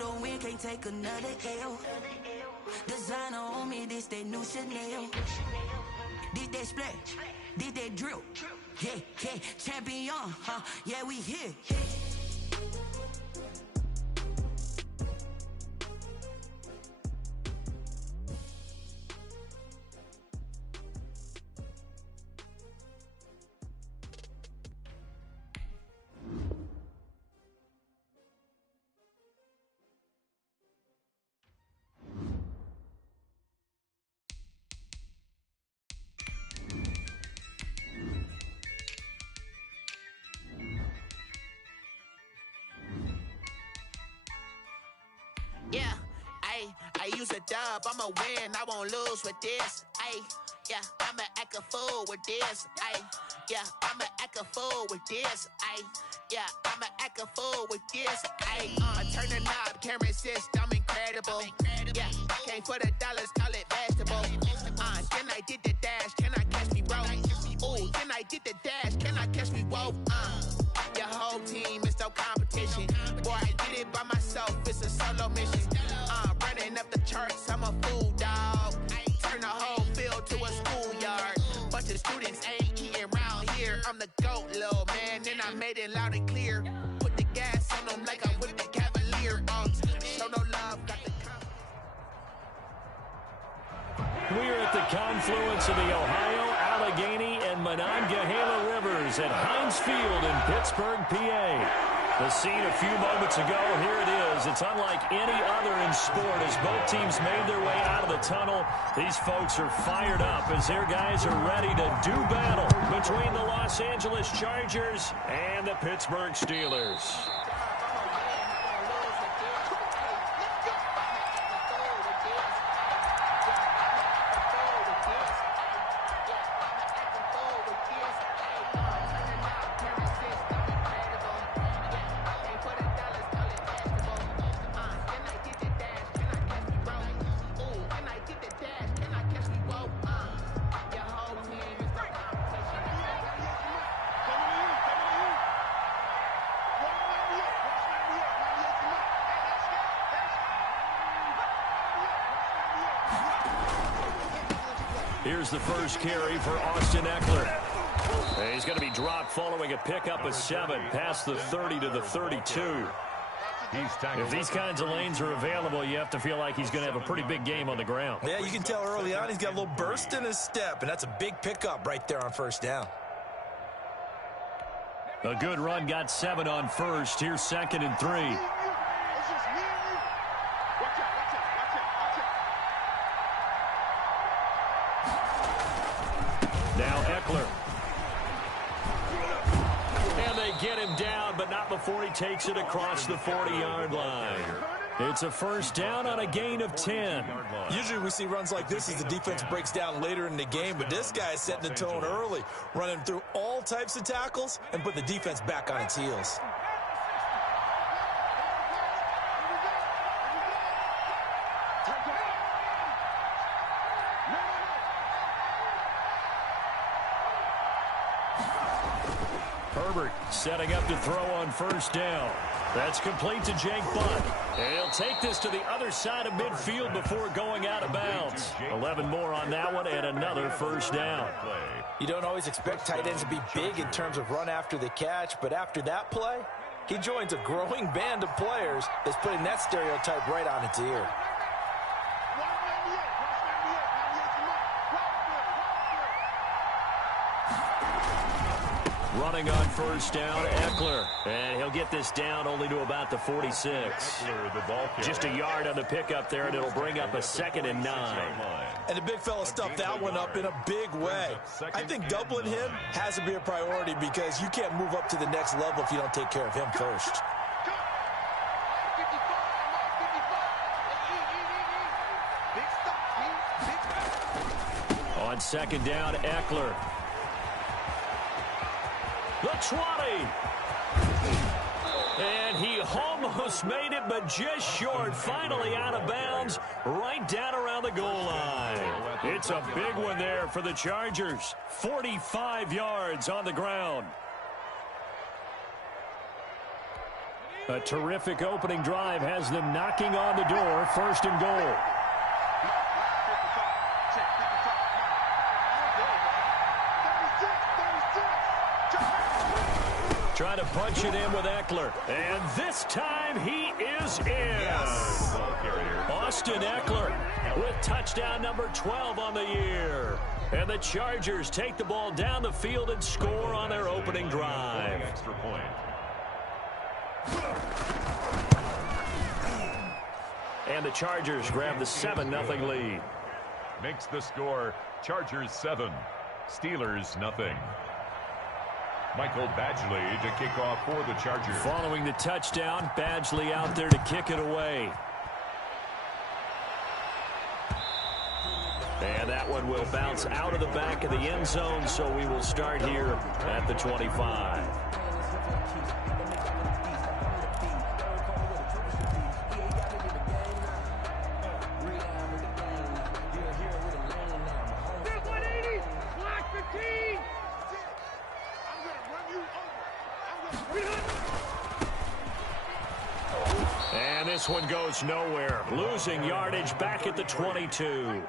the win, can't take another L. Designer on me, this that new Chanel. Did that splash, did that drill. Yeah, yeah, champion, huh? Yeah, we here. Yeah, I use a dub, I'ma win, I won't lose with this. Yeah, I'ma act a fool with this. Yeah, I'ma act a fool with this. Yeah, I'ma act a fool with this. I turn the knob, camera assist, I'm incredible. Yeah, came for the dollars, call it vegetable. Then I did the dash, can I catch me, bro? Ooh, then I did the dash, can I catch me, whoa? Your whole team is no competition. Boy, I did it by myself, it's a solo mission. Running up the charts, I'm a fool, dog. Turn the whole field to a schoolyard. Bunch of students ain't eating round here. I'm the GOAT, little man, and I made it loud and clear. Put the gas on them like I whipped the Cavalier. Show no love, got the We're at the confluence of the Ohio, Allegheny, and Monongahela Rivers at Heinz Field in Pittsburgh, PA. The scene a few moments ago, here it is. It's unlike any other in sport as both teams made their way out of the tunnel. These folks are fired up as their guys are ready to do battle between the Los Angeles Chargers and the Pittsburgh Steelers. Here's the first carry for Austin Eckler. He's going to be dropped following a pickup of 7 past the 30 to the 32. If these kinds of lanes are available, you have to feel like he's going to have a pretty big game on the ground. Yeah, you can tell early on he's got a little burst in his step, and that's a big pickup right there on first down. A good run got 7 on first. Here's 2nd and 3. Now Eckler. And they get him down, but not before he takes it across the 40-yard line. It's a first down on a gain of 10. Usually we see runs like this as the defense breaks down later in the game, but this guy is setting the tone early, running through all types of tackles and put the defense back on its heels. Herbert setting up to throw on first down. That's complete to Jake Butt. And he'll take this to the other side of midfield before going out of bounds. 11 more on that one and another first down. You don't always expect tight ends to be big in terms of run after the catch, but after that play, he joins a growing band of players that's putting that stereotype right on its ear. Running on first down, Eckler. And he'll get this down only to about the 46. Just a yard on the pickup there, and it'll bring up a 2nd and 9. And the big fella stuffed that one up in a big way. I think doubling him has to be a priority because you can't move up to the next level if you don't take care of him first. On 2nd down, Eckler. The 20. And he almost made it, but just short. Finally out of bounds, right down around the goal line. It's a big one there for the Chargers. 45 yards on the ground. A terrific opening drive has them knocking on the door. First and goal. Trying to punch it in with Eckler. And this time he is in. Yes. Austin Eckler with touchdown number 12 on the year. And the Chargers take the ball down the field and score on their opening drive. Extra point. And the Chargers grab the 7-0 lead. Makes the score Chargers 7, Steelers nothing. Michael Badgley to kick off for the Chargers. Following the touchdown, Badgley out there to kick it away. And that one will bounce out of the back of the end zone, so we will start here at the 25. And this one goes nowhere. Losing yardage back at the 22.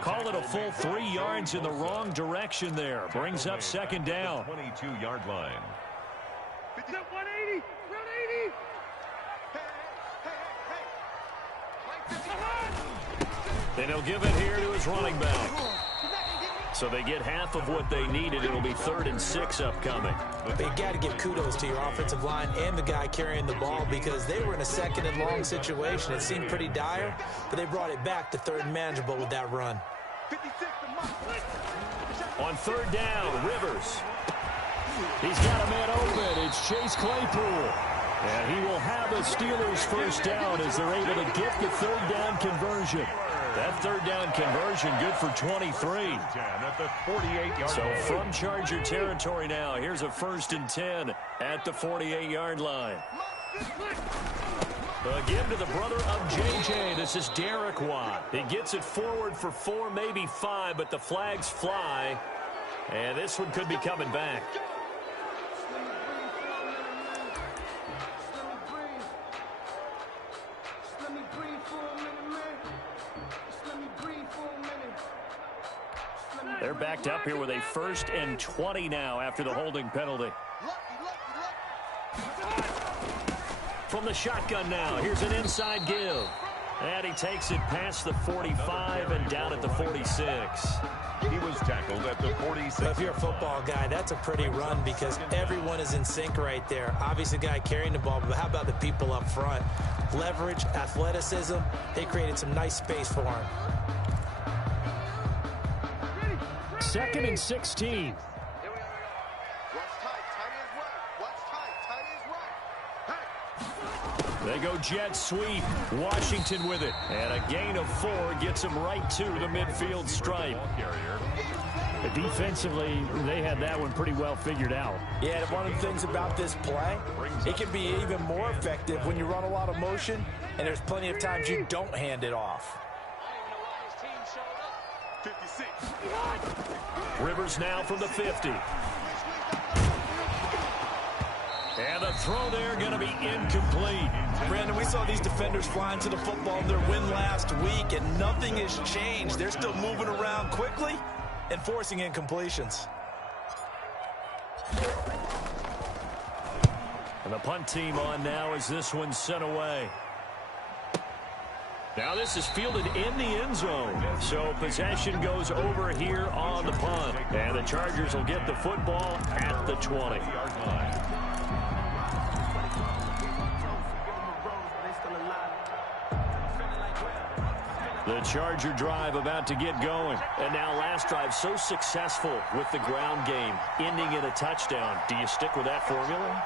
Call it a full 3 yards in the wrong direction there. Brings up second down. 22-yard line. 180, 180. Then he'll give it here to his running back. So they get half of what they needed. It'll be 3rd and 6 upcoming. But you got to give kudos to your offensive line and the guy carrying the ball because they were in a 2nd and long situation. It seemed pretty dire, but they brought it back to 3rd and manageable with that run. On 3rd down, Rivers. He's got a man open. It's Chase Claypool. And he will have a Steelers first down as they're able to get the 3rd down conversion. That 3rd down conversion good for 23. At the 48-yard So line. from Charger territory now, here's a 1st and 10 at the 48-yard line. Again to the brother of J.J. This is Derek Watt. He gets it forward for 4, maybe 5, but the flags fly. And this one could be coming back. They're backed up here with a 1st and 20 now after the holding penalty. From the shotgun now, here's an inside give. And he takes it past the 45 and down at the 46. He was tackled at the 46. But if you're a football guy, that's a pretty run because everyone is in sync right there. Obviously, the guy carrying the ball, but how about the people up front? Leverage, athleticism, they created some nice space for him. 2nd and 16. They go jet sweep. Washington with it. And a gain of 4 gets them right to the midfield stripe. Defensively, they had that one pretty well figured out. Yeah, and one of the things about this play, it can be even more effective when you run a lot of motion, and there's plenty of times you don't hand it off. Rivers now from the 50. And the throw there going to be incomplete. Brandon, we saw these defenders flying to the football in their win last week, and nothing has changed. They're still moving around quickly and forcing incompletions. And the punt team on now as this one's sent away. Now this is fielded in the end zone. So possession goes over here on the punt. And the Chargers will get the football at the 20. The Charger drive about to get going. And now last drive so successful with the ground game, ending in a touchdown. Do you stick with that formula?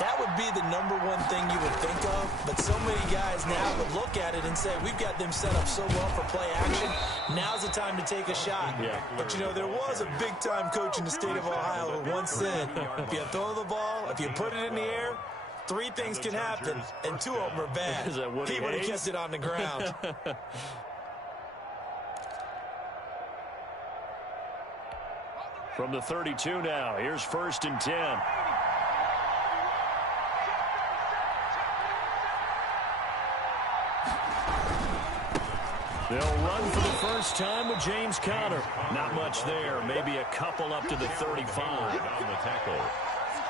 That would be the #1 thing you would think of, but so many guys now would look at it and say, we've got them set up so well for play action, now's the time to take a shot. Yeah. But, you know, there was a big-time coach in the state of Ohio who once said, if you throw the ball, if you put it in the air, 3 things can happen, and 2 of them are bad. Is that Woody He would have Hayes? kept it on the ground. From the 32 now, here's 1st and 10. They'll run for the first time with James Conner. Not much there. Maybe a couple up to the 35. On the tackle.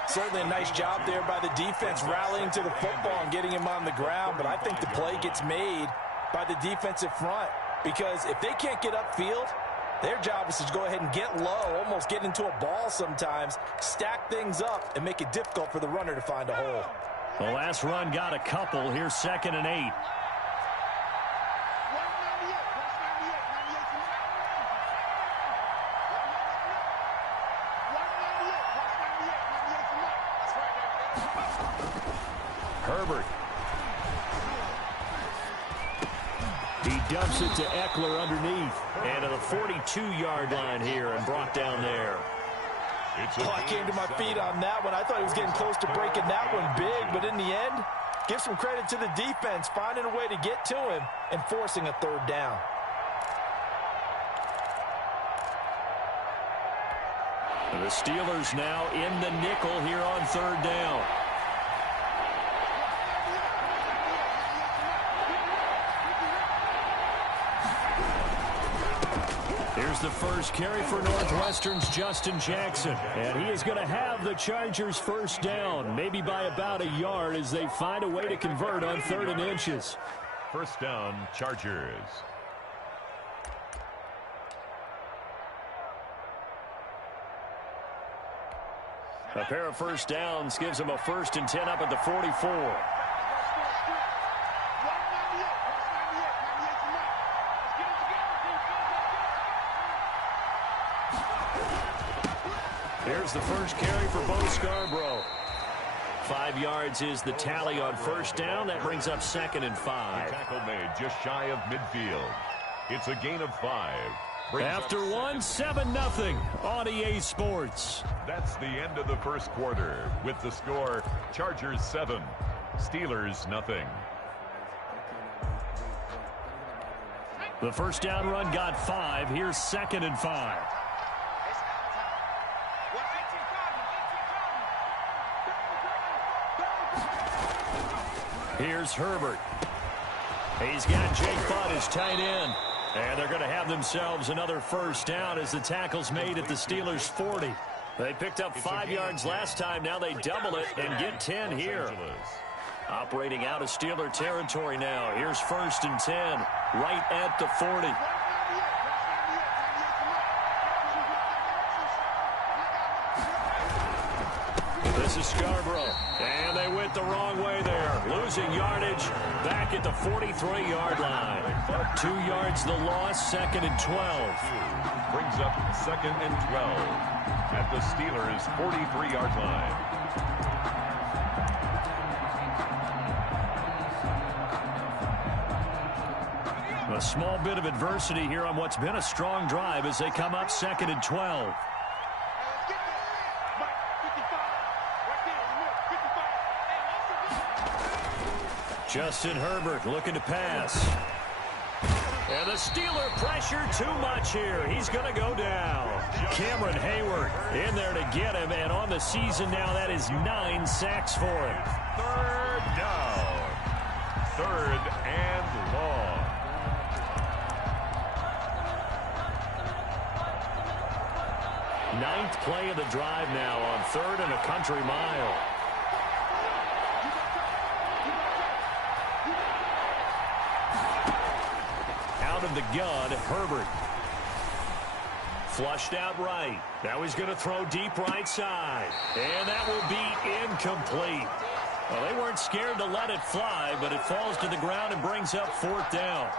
Certainly a nice job there by the defense rallying to the football and getting him on the ground, but I think the play gets made by the defensive front because if they can't get upfield, their job is to go ahead and get low, almost get into a ball sometimes, stack things up, and make it difficult for the runner to find a hole. The last run got a couple. Here's 2nd and 8. Herbert. He dumps it to Eckler underneath. And to the 42-yard line here and brought down there. I came to my feet on that one. I thought he was getting close to breaking that one big, but in the end, give some credit to the defense, finding a way to get to him and forcing a 3rd down. The Steelers now in the nickel here on 3rd down. Here's the first carry for Northwestern's Justin Jackson. And he is going to have the Chargers' first down, maybe by about a yard as they find a way to convert on 3rd and inches. First down, Chargers. A pair of first downs gives them a 1st and 10 up at the 44. Here's the first carry for Bo Scarborough. 5 yards is the tally on first down. That brings up 2nd and 5. The tackle made just shy of midfield. It's a gain of 5. After one, 7-0 on EA Sports. That's the end of the first quarter with the score Chargers 7, Steelers 0. The first down run got 5. Here's 2nd and 5. Here's Herbert. He's got Jake Butt as tight end. And they're going to have themselves another first down as the tackle's made at the Steelers' 40. They picked up 5 yards last time. Now they double it and get 10 here. Operating out of Steeler territory now. Here's 1st and 10 right at the 40. This is Scarborough. And they went the wrong way there. Losing yardage back at the 43-yard line. 2 yards the loss, 2nd and 12. Brings up 2nd and 12 at the Steelers' 43-yard line. A small bit of adversity here on what's been a strong drive as they come up 2nd and 12. Justin Herbert looking to pass. And the Steeler pressure too much here. He's going to go down. Cameron Hayward in there to get him. And on the season now, that is 9 sacks for him. 3rd down. 3rd and long. Ninth play of the drive now on 3rd and a country mile. Out of the gun, Herbert. Flushed out right. Now he's going to throw deep right side. And that will be incomplete. Well, they weren't scared to let it fly, but it falls to the ground and brings up 4th down.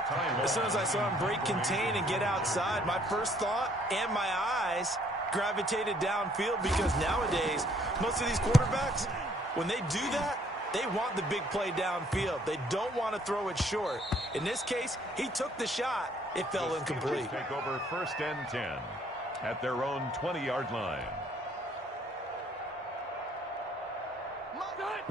As soon as I saw him break contain and get outside, my first thought and my eyes gravitated downfield because nowadays, most of these quarterbacks, when they do that, they want the big play downfield. They don't want to throw it short. In this case, he took the shot. It fell incomplete. Take over 1st and 10 at their own 20-yard line.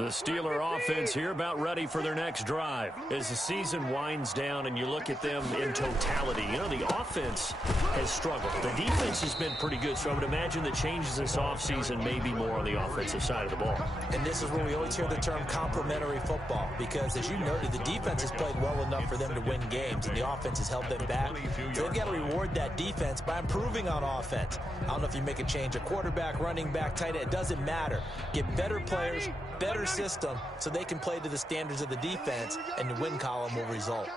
The Steeler offense here about ready for their next drive. As the season winds down and you look at them in totality, you know, the offense has struggled. The defense has been pretty good, so I would imagine the changes this offseason may be more on the offensive side of the ball. And this is where we always hear the term complementary football, because as you noted, the defense has played well enough for them to win games, and the offense has held them back. So they've got to reward that defense by improving on offense. I don't know if you make a change, a quarterback, running back, tight end, it doesn't matter. Get better players, better system, so they can play to the standards of the defense, and the win column will result.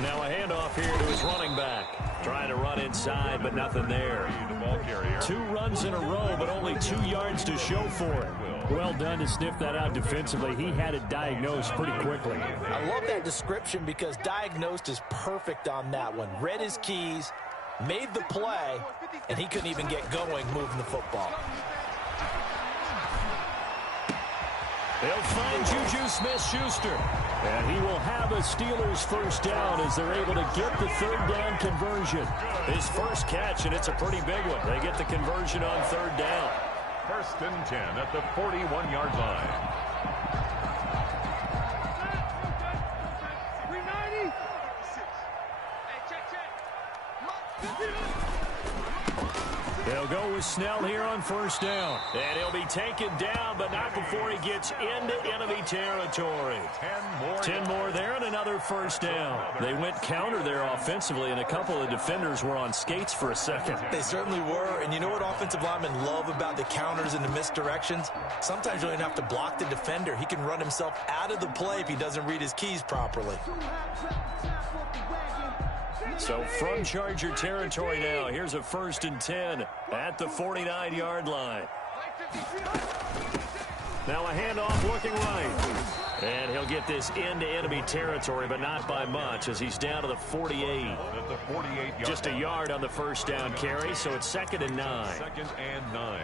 Now a handoff here to his running back. Trying to run inside, but nothing there. 2 runs in a row, but only 2 yards to show for it. Well done to sniff that out defensively. He had it diagnosed pretty quickly. I love that description because diagnosed is perfect on that one. Read his keys, made the play, and he couldn't even get going moving the football. They'll find Juju Smith-Schuster. And he will have a Steelers first down as they're able to get the third down conversion. His first catch, and it's a pretty big one. They get the conversion on third down. 1st and 10 at the 41-yard line. They'll go with Snell here on first down. And he'll be taken down, but not before he gets into enemy territory. 10 more there and another first down. They went counter there offensively, and a couple of defenders were on skates for a second. They certainly were, and you know what offensive linemen love about the counters and the misdirections? Sometimes you don't even have to block the defender. He can run himself out of the play if he doesn't read his keys properly. So from Charger territory now, here's a 1st and 10 at the 49-yard line. Now a handoff looking right. And he'll get this into enemy territory, but not by much as he's down to the 48. Just a yard on the first down carry, so it's 2nd and 9. 2nd and 9.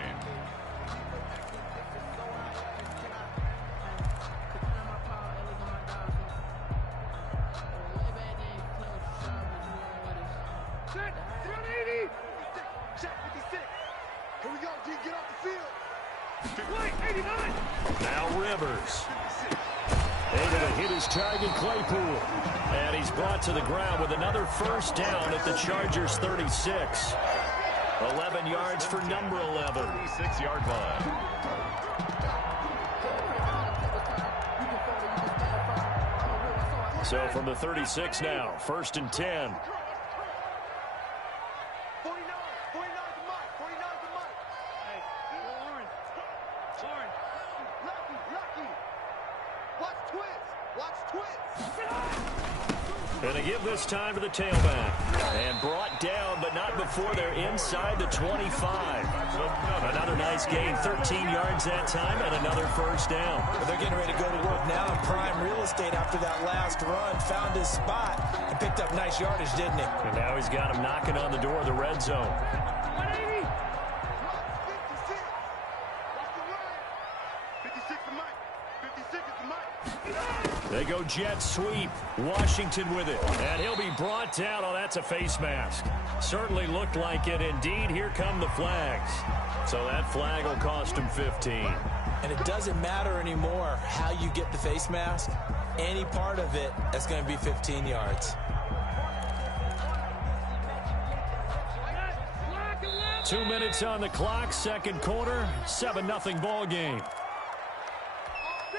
Now Rivers. Able to hit his target, Claypool. And he's brought to the ground with another first down at the Chargers 36. 11 yards for number 11. 36-yard line. So from the 36 now, 1st and 10. And they give this time to the tailback. And brought down, but not before they're inside the 25. Another nice gain, 13 yards that time, and another first down. But they're getting ready to go to work now in prime real estate after that last run. Found his spot and picked up nice yardage, didn't he? And now he's got him knocking on the door of the red zone. They go jet sweep. Washington with it. And he'll be brought down. Oh, that's a face mask. Certainly looked like it. Indeed, here come the flags. So that flag will cost him 15. And it doesn't matter anymore how you get the face mask. Any part of it, that's going to be 15 yards. Two minutes on the clock, second quarter, 7-0 ball game.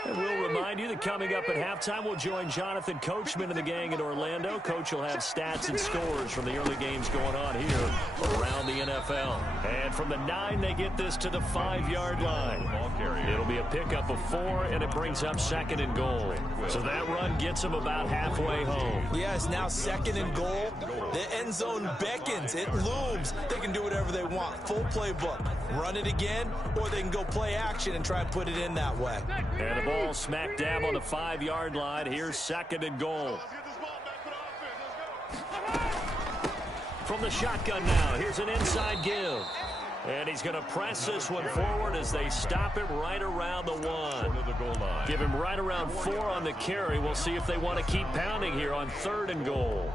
And we'll remind you that coming up at halftime, we'll join Jonathan Coachman and the gang in Orlando. Coach will have stats and scores from the early games going on here around the NFL. And from the 9, they get this to the 5-yard line. It'll be a pickup of 4, and it brings up 2nd and goal. So that run gets them about halfway home. Yeah, it's now 2nd and goal. The end zone beckons. It looms. They can do whatever they want. Full playbook. Run it again, or they can go play action and try and put it in that way. And the ball smack dab on the 5-yard line. Here's 2nd and goal. From the shotgun now, here's an inside give. And he's going to press this one forward as they stop him right around the 1. Give him right around 4 on the carry. We'll see if they want to keep pounding here on 3rd and goal.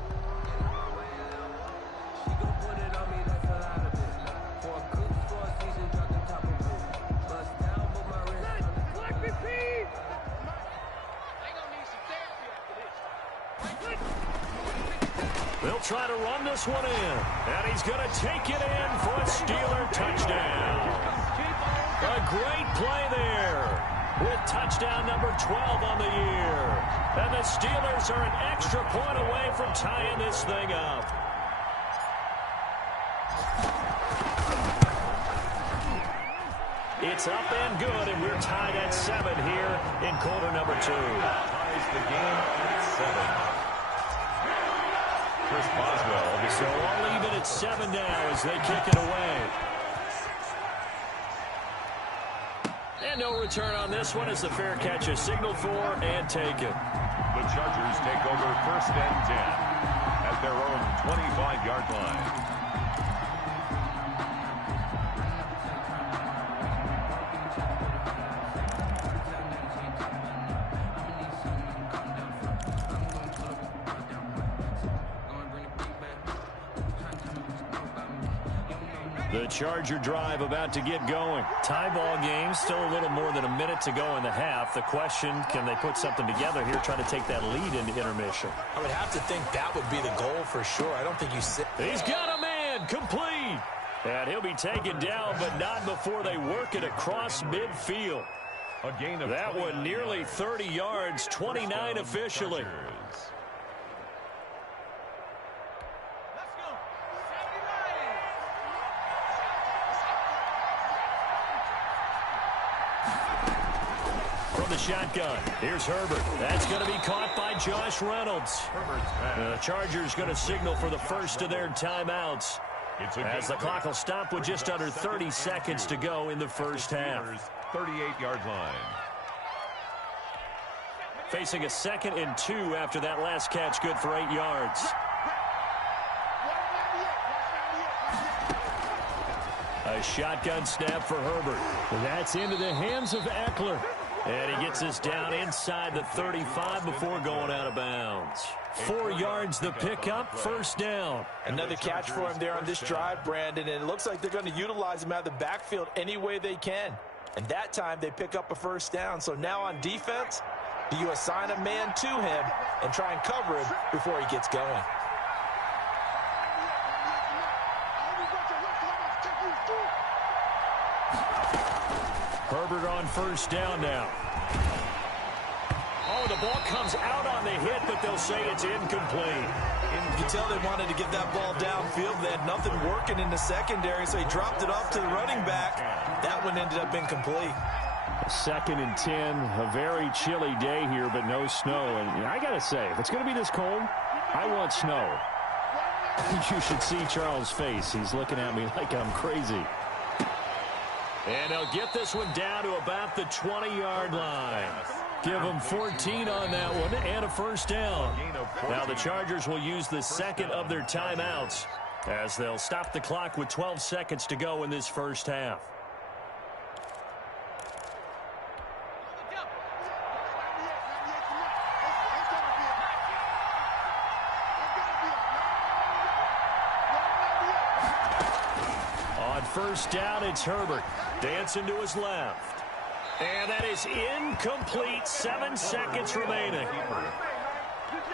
They'll try to run this one in. And he's going to take it in for a Steeler touchdown. A great play there with touchdown number 12 on the year. And the Steelers are an extra point away from tying this thing up. It's up and good, and we're tied at 7 here in quarter number 2. Ties the game at 7. Chris Boswell. So all even at 7 now as they kick it away. And no return on this one as the fair catch is signaled for and taken. The Chargers take over 1st and 10 at their own 25-yard line. The Charger drive about to get going. Tie ball game, still a little more than a minute to go in the half. The question, can they put something together here, try to take that lead into intermission? I would have to think that would be the goal for sure. I don't think you sit. He's got a man, complete. And he'll be taken down, but not before they work it across midfield. A gain of that one nearly 30 yards, 29 officially. The shotgun. Here's Herbert. That's going to be caught by Josh Reynolds. The Chargers going to signal for the first of their timeouts as the clock will stop with just under 30 seconds to go in the first half. 38-yard line. Facing a 2nd and 2 after that last catch, good for 8 yards. A shotgun snap for Herbert. That's into the hands of Eckler. And he gets us down inside the 35 before going out of bounds. 4 yards the pickup, 1st down. Another catch for him there on this drive, Brandon, and it looks like they're going to utilize him out of the backfield any way they can. And that time they pick up a 1st down. So now on defense, do you assign a man to him and try and cover him before he gets going? Herbert on 1st down now. Oh, the ball comes out on the hit, but they'll say it's incomplete. You can tell they wanted to get that ball downfield. They had nothing working in the secondary, so he dropped it off to the running back. That one ended up incomplete. 2nd and 10, a very chilly day here, but no snow. And I got to say, if it's going to be this cold, I want snow. You should see Charles' face. He's looking at me like I'm crazy. And they'll get this one down to about the 20-yard line. Give them 14 on that one and a 1st down. Now the Chargers will use the 2nd of their timeouts as they'll stop the clock with 12 seconds to go in this first half. On 1st down, it's Herbert. Dancing to his left. And that is incomplete. 7 seconds remaining.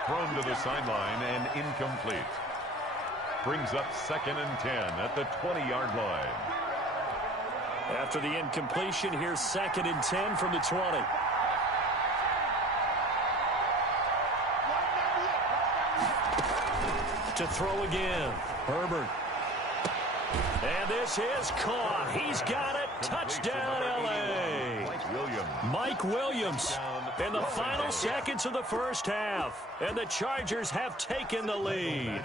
Thrown to the sideline and incomplete. Brings up 2nd and 10 at the 20-yard line. After the incompletion, here's 2nd and 10 from the 20. To throw again. Herbert. And this is caught. He's got it. Touchdown, L.A. Mike Williams in the final seconds of the first half. And the Chargers have taken the lead.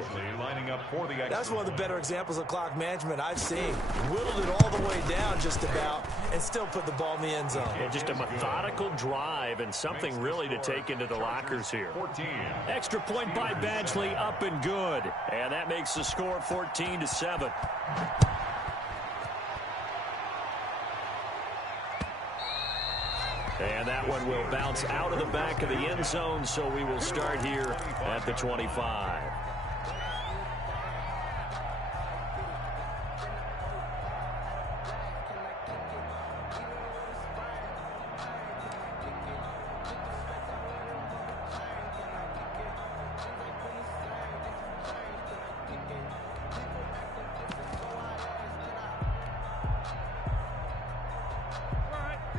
That's one of the better examples of clock management I've seen. Whittled it all the way down just about and still put the ball in the end zone. Yeah, just a methodical drive and something really to take into the lockers here. 14. Extra point by Badgley, up and good. And that makes the score 14-7. And that one will bounce out of the back of the end zone, so we will start here at the 25.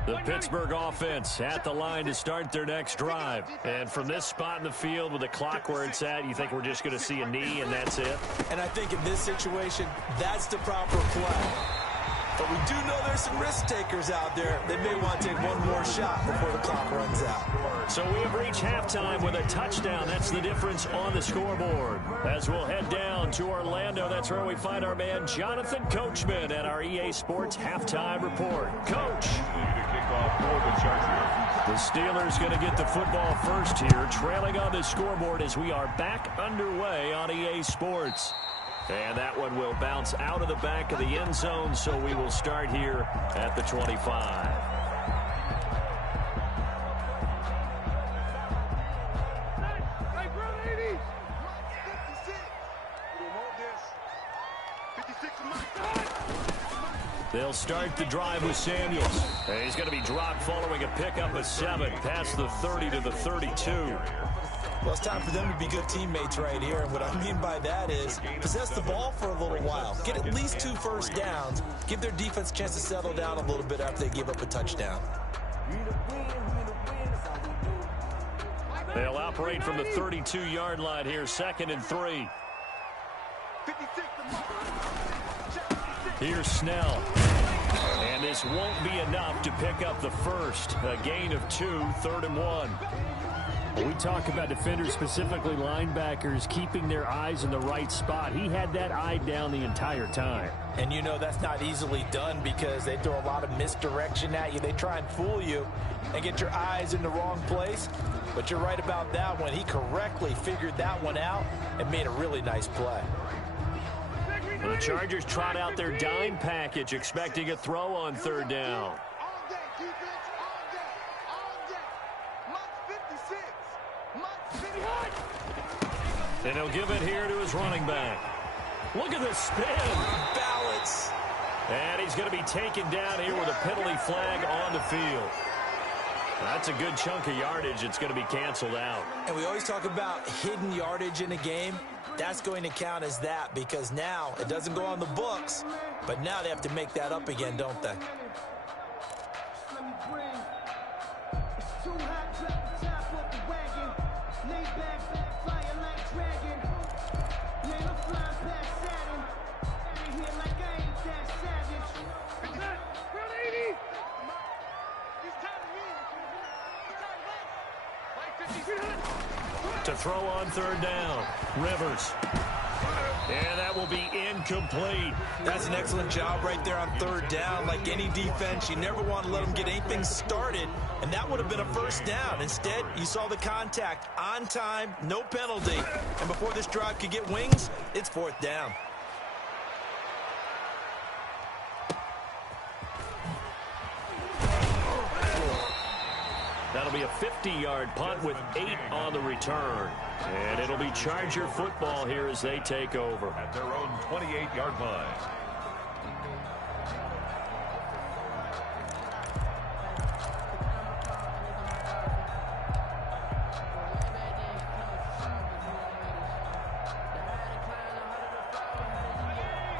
The Pittsburgh offense at the line to start their next drive. And from this spot in the field with the clock where it's at, you think we're just going to see a knee and that's it? And I think in this situation, that's the proper play. But we do know there's some risk takers out there that may want to take one more shot before the clock runs out. So we have reached halftime with a touchdown. That's the difference on the scoreboard. As we'll head down to Orlando, that's where we find our man Jonathan Coachman at our EA Sports Halftime Report. Coach. The Steelers going to get the football first here, trailing on the scoreboard as we are back underway on EA Sports. And that one will bounce out of the back of the end zone, so we will start here at the 25. They'll start the drive with Samuels. And he's going to be dropped following a pickup of 7 past the 30 to the 32. Well, it's time for them to be good teammates right here. And what I mean by that is possess the ball for a little while. Get at least 2 first downs. Give their defense a chance to settle down a little bit after they give up a touchdown. They'll operate from the 32-yard line here, 2nd and 3. Here's Snell. And this won't be enough to pick up the first. A gain of 2, 3rd and 1. We talk about defenders, specifically linebackers, keeping their eyes in the right spot. He had that eye down the entire time. And you know that's not easily done because they throw a lot of misdirection at you. They try and fool you and get your eyes in the wrong place. But you're right about that one. He correctly figured that one out and made a really nice play. The Chargers trot out their dime package, expecting a throw on 3rd down. And he'll give it here to his running back. Look at the spin. Balance. And he's going to be taken down here with a penalty flag on the field. That's a good chunk of yardage. It's going to be canceled out. And we always talk about hidden yardage in a game. That's going to count as that because now it doesn't go on the books, but now they have to make that up again, don't they? To throw on 3rd down, Rivers. And that will be incomplete. That's an excellent job right there on 3rd down. Like any defense, you never want to let them get anything started, and that would have been a first down. Instead, you saw the contact on time, no penalty. And before this drive could get wings, it's 4th down. That'll be a 50-yard punt with 8 on the return. And it'll be Charger football here as they take over. At their own 28-yard line.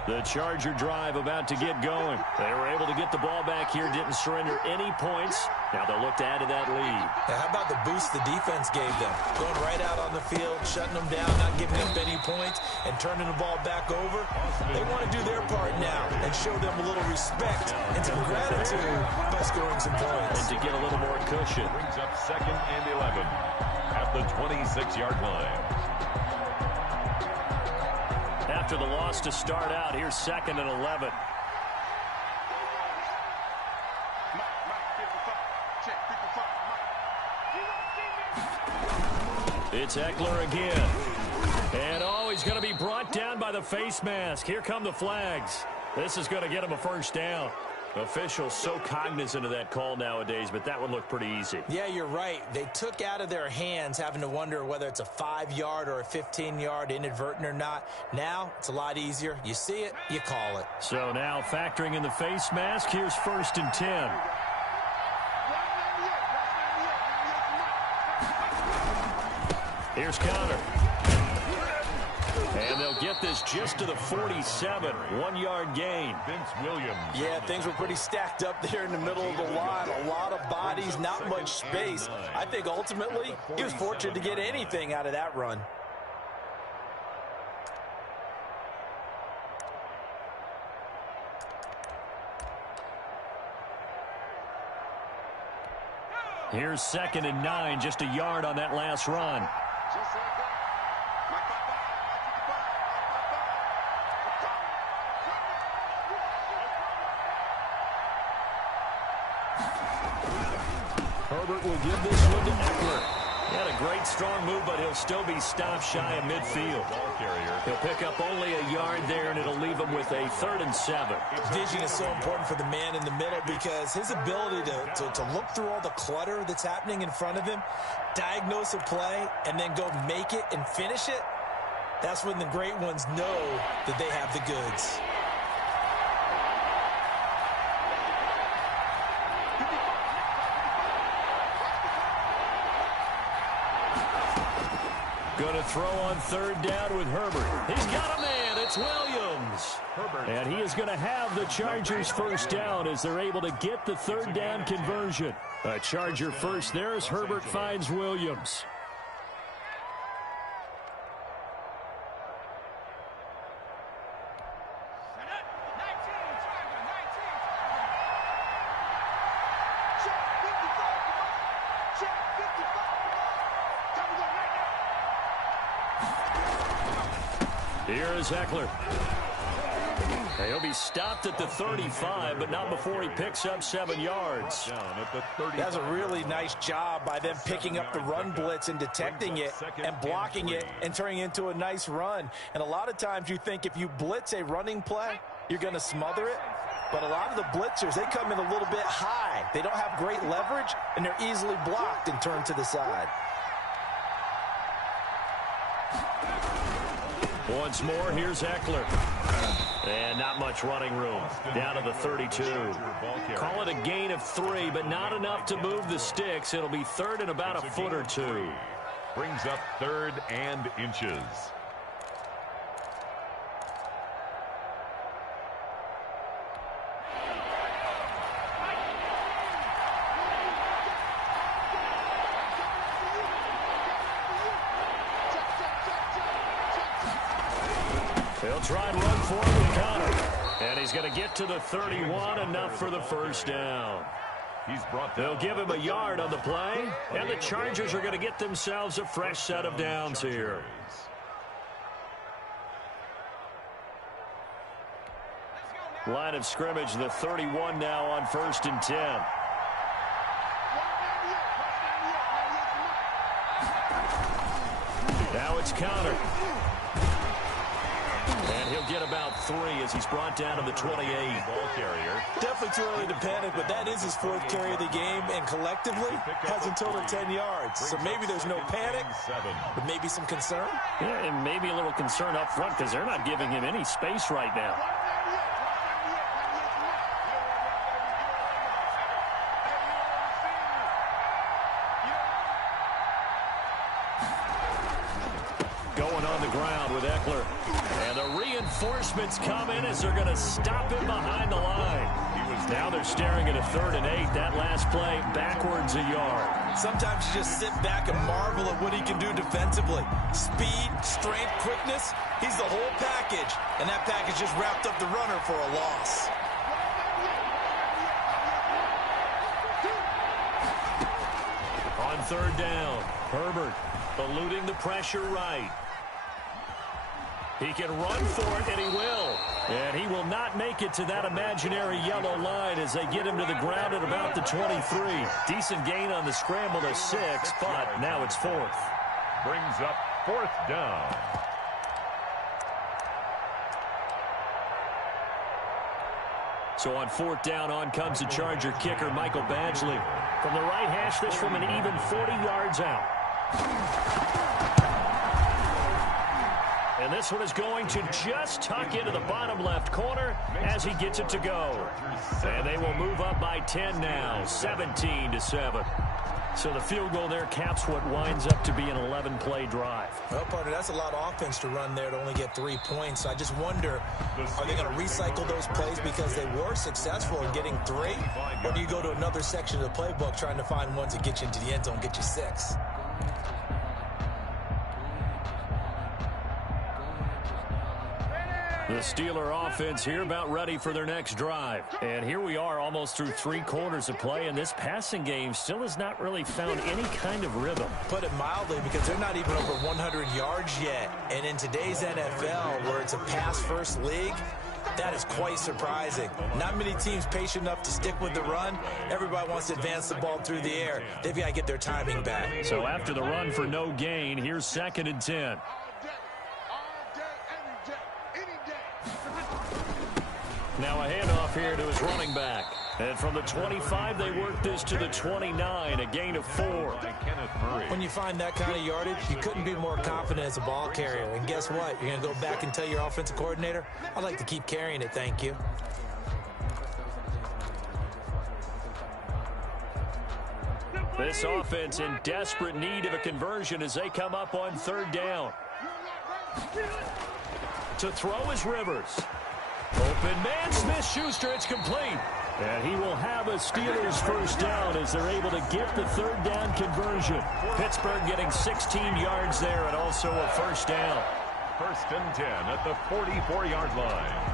The Charger drive about to get going. They were able to get the ball back here, didn't surrender any points. Now they'll look to add to that lead. Now, how about the boost the defense gave them? Going right out on the field, shutting them down, not giving up any points, and turning the ball back over. They want to do their part now and show them a little respect and some gratitude by scoring some points. And to get a little more cushion. Brings up 2nd and 11 at the 26-yard line. After the loss to start out, here's 2nd and 11. It's Eckler again. And he's going to be brought down by the face mask. Here come the flags. This is going to get him a first down. Officials so cognizant of that call nowadays, but that one looked pretty easy. Yeah, you're right. They took out of their hands having to wonder whether it's a 5-yard or a 15-yard inadvertent or not. Now, it's a lot easier. You see it, you call it. So now factoring in the face mask, here's 1st and 10. Here's Connor. And they'll get this just to the 47. 1-yard gain. Vince Williams. Yeah, things were pretty stacked up there in the middle of the line. A lot of bodies, not much space. I think ultimately he was fortunate to get anything out of that run. Here's 2nd and 9, just a yard on that last run. Herbert will give this one to Eckler. He had a great strong move, but he'll still be stopped shy of midfield. He'll pick up only a yard there, and it'll leave him with a 3rd and 7. Vision is so important for the man in the middle because his ability to look through all the clutter that's happening in front of him, diagnose a play, and then go make it and finish it, that's when the great ones know that they have the goods. Going to throw on 3rd down with Herbert. He's got a man. It's Williams. And he is going to have the Chargers 1st down as they're able to get the 3rd down conversion. A Charger first there as Herbert finds Williams. Here is Eckler. He'll be stopped at the 35, but not before he picks up 7 yards. That's a really nice job by them picking up the run blitz and detecting it and blocking it and turning it into a nice run. And a lot of times you think if you blitz a running play, you're going to smother it. But a lot of the blitzers, they come in a little bit high. They don't have great leverage, and they're easily blocked and turned to the side. Once more, here's Eckler. And not much running room. Down to the 32. Call it a gain of 3, but not enough to move the sticks. It'll be 3rd and about a foot or 2. Brings up 3rd and inches. They'll try and run for it with Connor. And he's going to get to the 31, enough for the 1st down. They'll give him a yard on the play, and the Chargers are going to get themselves a fresh set of downs here. Line of scrimmage, the 31 now on 1st and 10. Now it's Connor. And he'll get about 3 as he's brought down to the 28. Ball carrier. Definitely too early to panic, but that is his 4th carry of the game, and collectively has a total of 10 yards. So maybe there's no panic, but maybe some concern. Yeah, and maybe a little concern up front because they're not giving him any space right now. Going on the ground with Eckler. And the reinforcements come in as they're going to stop him behind the line. Now they're staring at a 3rd and 8. That last play backwards a yard. Sometimes you just sit back and marvel at what he can do defensively. Speed, strength, quickness. He's the whole package. And that package just wrapped up the runner for a loss. On 3rd down, Herbert eluding the pressure right. He can run for it, and he will. And he will not make it to that imaginary yellow line as they get him to the ground at about the 23. Decent gain on the scramble to 6, but now it's 4th. Brings up 4th down. So on 4th down, on comes the Charger kicker, Michael Badgley. From the right hash, this from an even 40 yards out. And this one is going to just tuck into the bottom left corner as he gets it to go. And they will move up by 10 now, 17-7. So the field goal there caps what winds up to be an 11-play drive. Well, partner, that's a lot of offense to run there to only get 3 points. So I just wonder, are they going to recycle those plays because they were successful in getting 3? Or do you go to another section of the playbook trying to find ones that get you into the end zone, get you 6? The Steeler offense here about ready for their next drive. And here we are almost through 3 quarters of play, and this passing game still has not really found any kind of rhythm. Put it mildly, because they're not even over 100 yards yet. And in today's NFL, where it's a pass-first league, that is quite surprising. Not many teams patient enough to stick with the run. Everybody wants to advance the ball through the air. They've got to get their timing back. So after the run for no gain, here's 2nd and 10. Now a handoff here to his running back. And from the 25, they work this to the 29, a gain of 4. When you find that kind of yardage, you couldn't be more confident as a ball carrier. And guess what? You're going to go back and tell your offensive coordinator, I'd like to keep carrying it, thank you. This offense in desperate need of a conversion as they come up on 3rd down. To throw is Rivers. Open man, Smith-Schuster, it's complete. And he will have a Steelers first down as they're able to get the 3rd down conversion. Pittsburgh getting 16 yards there and also a first down. 1st and 10 at the 44-yard line.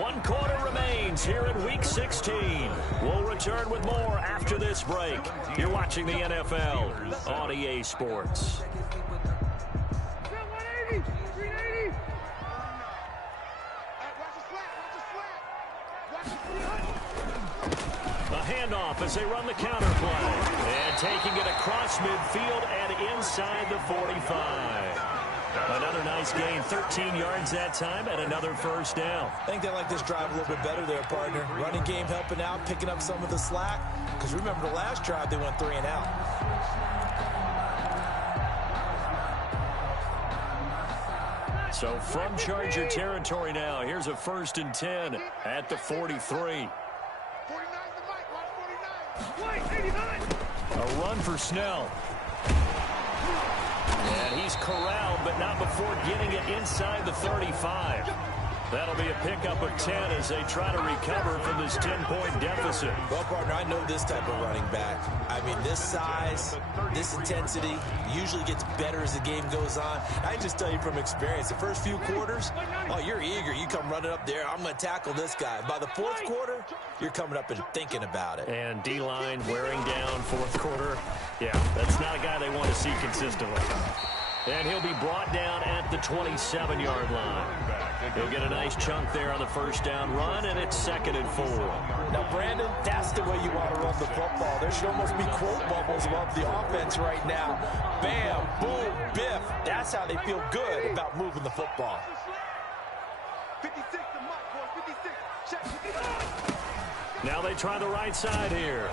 One quarter remains here in Week 16. We'll return with more after this break. You're watching the NFL on EA Sports. A handoff as they run the counter play. And taking it across midfield and inside the 45. Another nice gain, 13 yards that time, and another first down. I think they like this drive a little bit better there, partner. Running game helping out, picking up some of the slack. Because remember the last drive, they went 3 and out. So from Charger territory now, here's a 1st and 10 at the 43. A run for Snell. And he's corralled, but not before getting it inside the 35. That'll be a pickup of 10 as they try to recover from this 10-point deficit. Well, partner, I know this type of running back. I mean, this size, this intensity usually gets better as the game goes on. I can just tell you from experience, the first few quarters, oh, you're eager. You come running up there, I'm going to tackle this guy. By the 4th quarter, you're coming up and thinking about it. And D-line wearing down 4th quarter. Yeah, that's not a guy they want to see consistently. And he'll be brought down at the 27-yard line. He'll get a nice chunk there on the first down run, and it's 2nd and 4. Now, Brandon, that's the way you want to run the football. There should almost be quote bubbles above the offense right now. Bam, boom, biff. That's how they feel good about moving the football. 56 to Mike, boys, 56. Check. Now they try the right side here.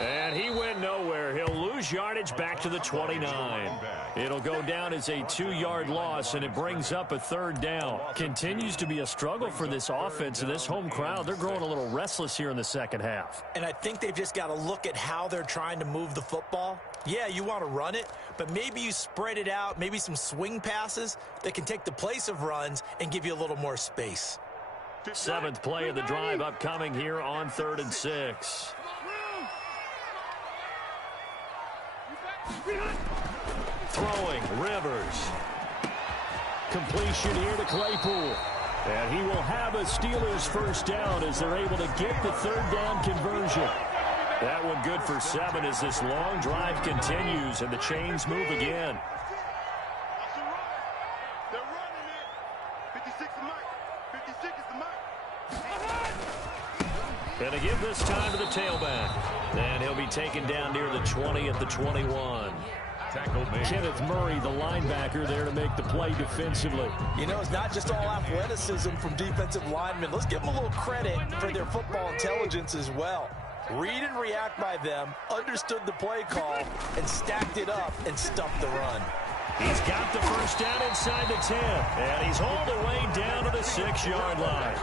And he went nowhere. He'll lose yardage back to the 29. It'll go down as a 2-yard loss, and it brings up a 3rd down. Continues to be a struggle for this offense and this home crowd. They're growing a little restless here in the second half. And I think they've just got to look at how they're trying to move the football. Yeah, you want to run it, but maybe you spread it out, maybe some swing passes that can take the place of runs and give you a little more space. 7th play of the drive upcoming here on 3rd and 6. Throwing, Rivers. Completion here to Claypool. And he will have a Steelers first down as they're able to get the 3rd down conversion. That one good for 7 as this long drive continues and the chains move again. They're running it. 56 is Mike. 56 is the Mike. And to give this time to the tailback. And he'll be taken down near the 20 at the 21. Kenneth Murray, the linebacker, there to make the play defensively. You know, it's not just all athleticism from defensive linemen. Let's give them a little credit for their football intelligence as well. Read and react by them, understood the play call, and stacked it up and stuffed the run. He's got the first down inside the 10, and he's hauled away down to the 6-yard line.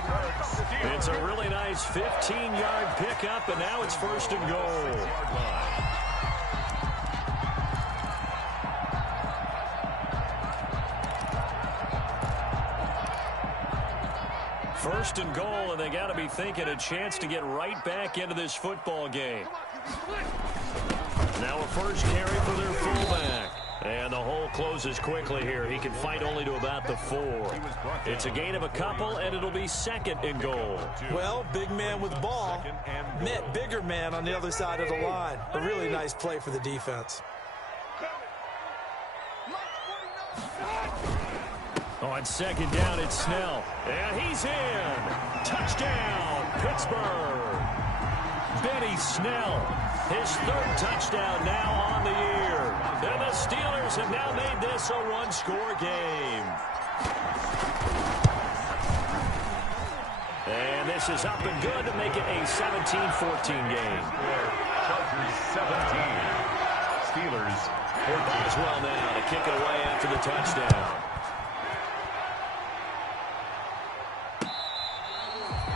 It's a really nice 15-yard pickup, and now it's first and goal. First and goal, and they got to be thinking a chance to get right back into this football game. Now a first carry for their fullback. And the hole closes quickly here. He can fight only to about the 4. It's a gain of a couple, and it'll be second and goal. Well, big man with ball met bigger man on the other side of the line. A really nice play for the defense. On second down, it's Snell. And he's in. Touchdown, Pittsburgh. Benny Snell, his 3rd touchdown now on the year. And the Steelers have now made this a one-score game. And this is up and good to make it a 17-14 game. Chargers 17. Steelers 14. Boswell now to kick it away after the touchdown.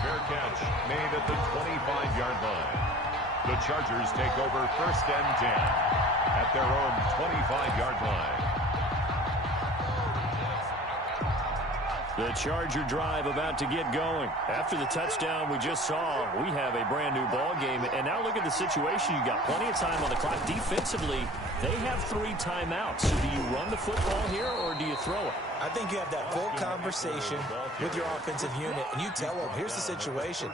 Fair catch made at the 25-yard line. The Chargers take over first and 10 at their own 25-yard line. The Charger drive about to get going. After the touchdown we just saw, we have a brand new ball game. And now look at the situation. You got plenty of time on the clock. Defensively, they have 3 timeouts. So do you run the football here or do you throw it? I think you have that full conversation with your offensive unit, and you tell them, here's the situation.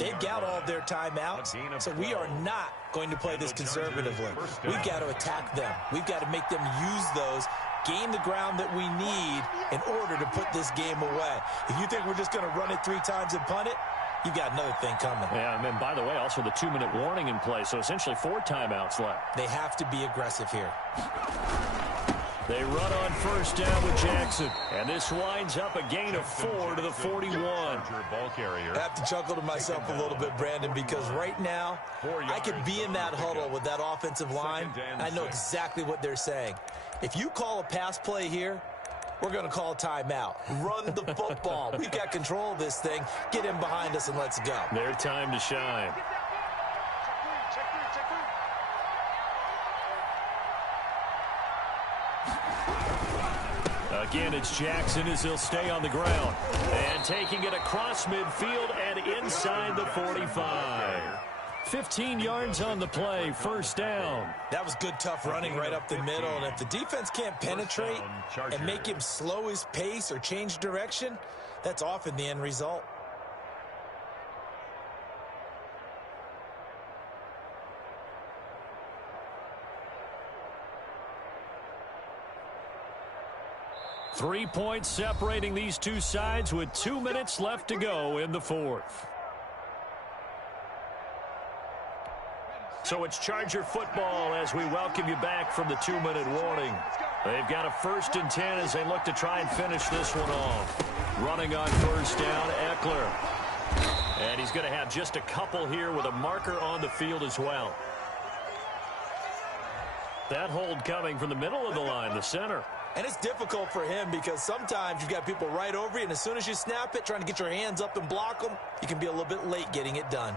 They've got all their timeouts, so we are not going to play this conservatively. We've got to attack them. We've got to make them use those, gain the ground that we need in order to put this game away. If you think we're just going to run it 3 times and punt it, you got another thing coming. Yeah, and by the way, also the 2-minute warning in play, so essentially 4 timeouts left. They have to be aggressive here. They run on first down with Jackson. And this winds up a gain of 4 to the 41. I have to chuckle to myself a little bit, Brandon, because right now, I could be in that huddle with that offensive line. I know exactly what they're saying. If you call a pass play here, we're going to call a timeout. Run the football. We've got control of this thing. Get in behind us and let's go. Their time to shine. Again, it's Jackson as he'll stay on the ground. And taking it across midfield and inside the 45. 15 yards on the play, first down. That was good, tough running right up the middle. And if the defense can't penetrate and make him slow his pace or change direction, that's often the end result. Three points separating these two sides with 2 minutes left to go in the 4th. So it's Charger football as we welcome you back from the 2-minute warning. They've got a first and 10 as they look to try and finish this one off. Running on first down, Eckler. And he's going to have just a couple here with a marker on the field as well. That hold coming from the middle of the line, the center. And it's difficult for him because sometimes you've got people right over you, and as soon as you snap it, trying to get your hands up and block them, you can be a little bit late getting it done.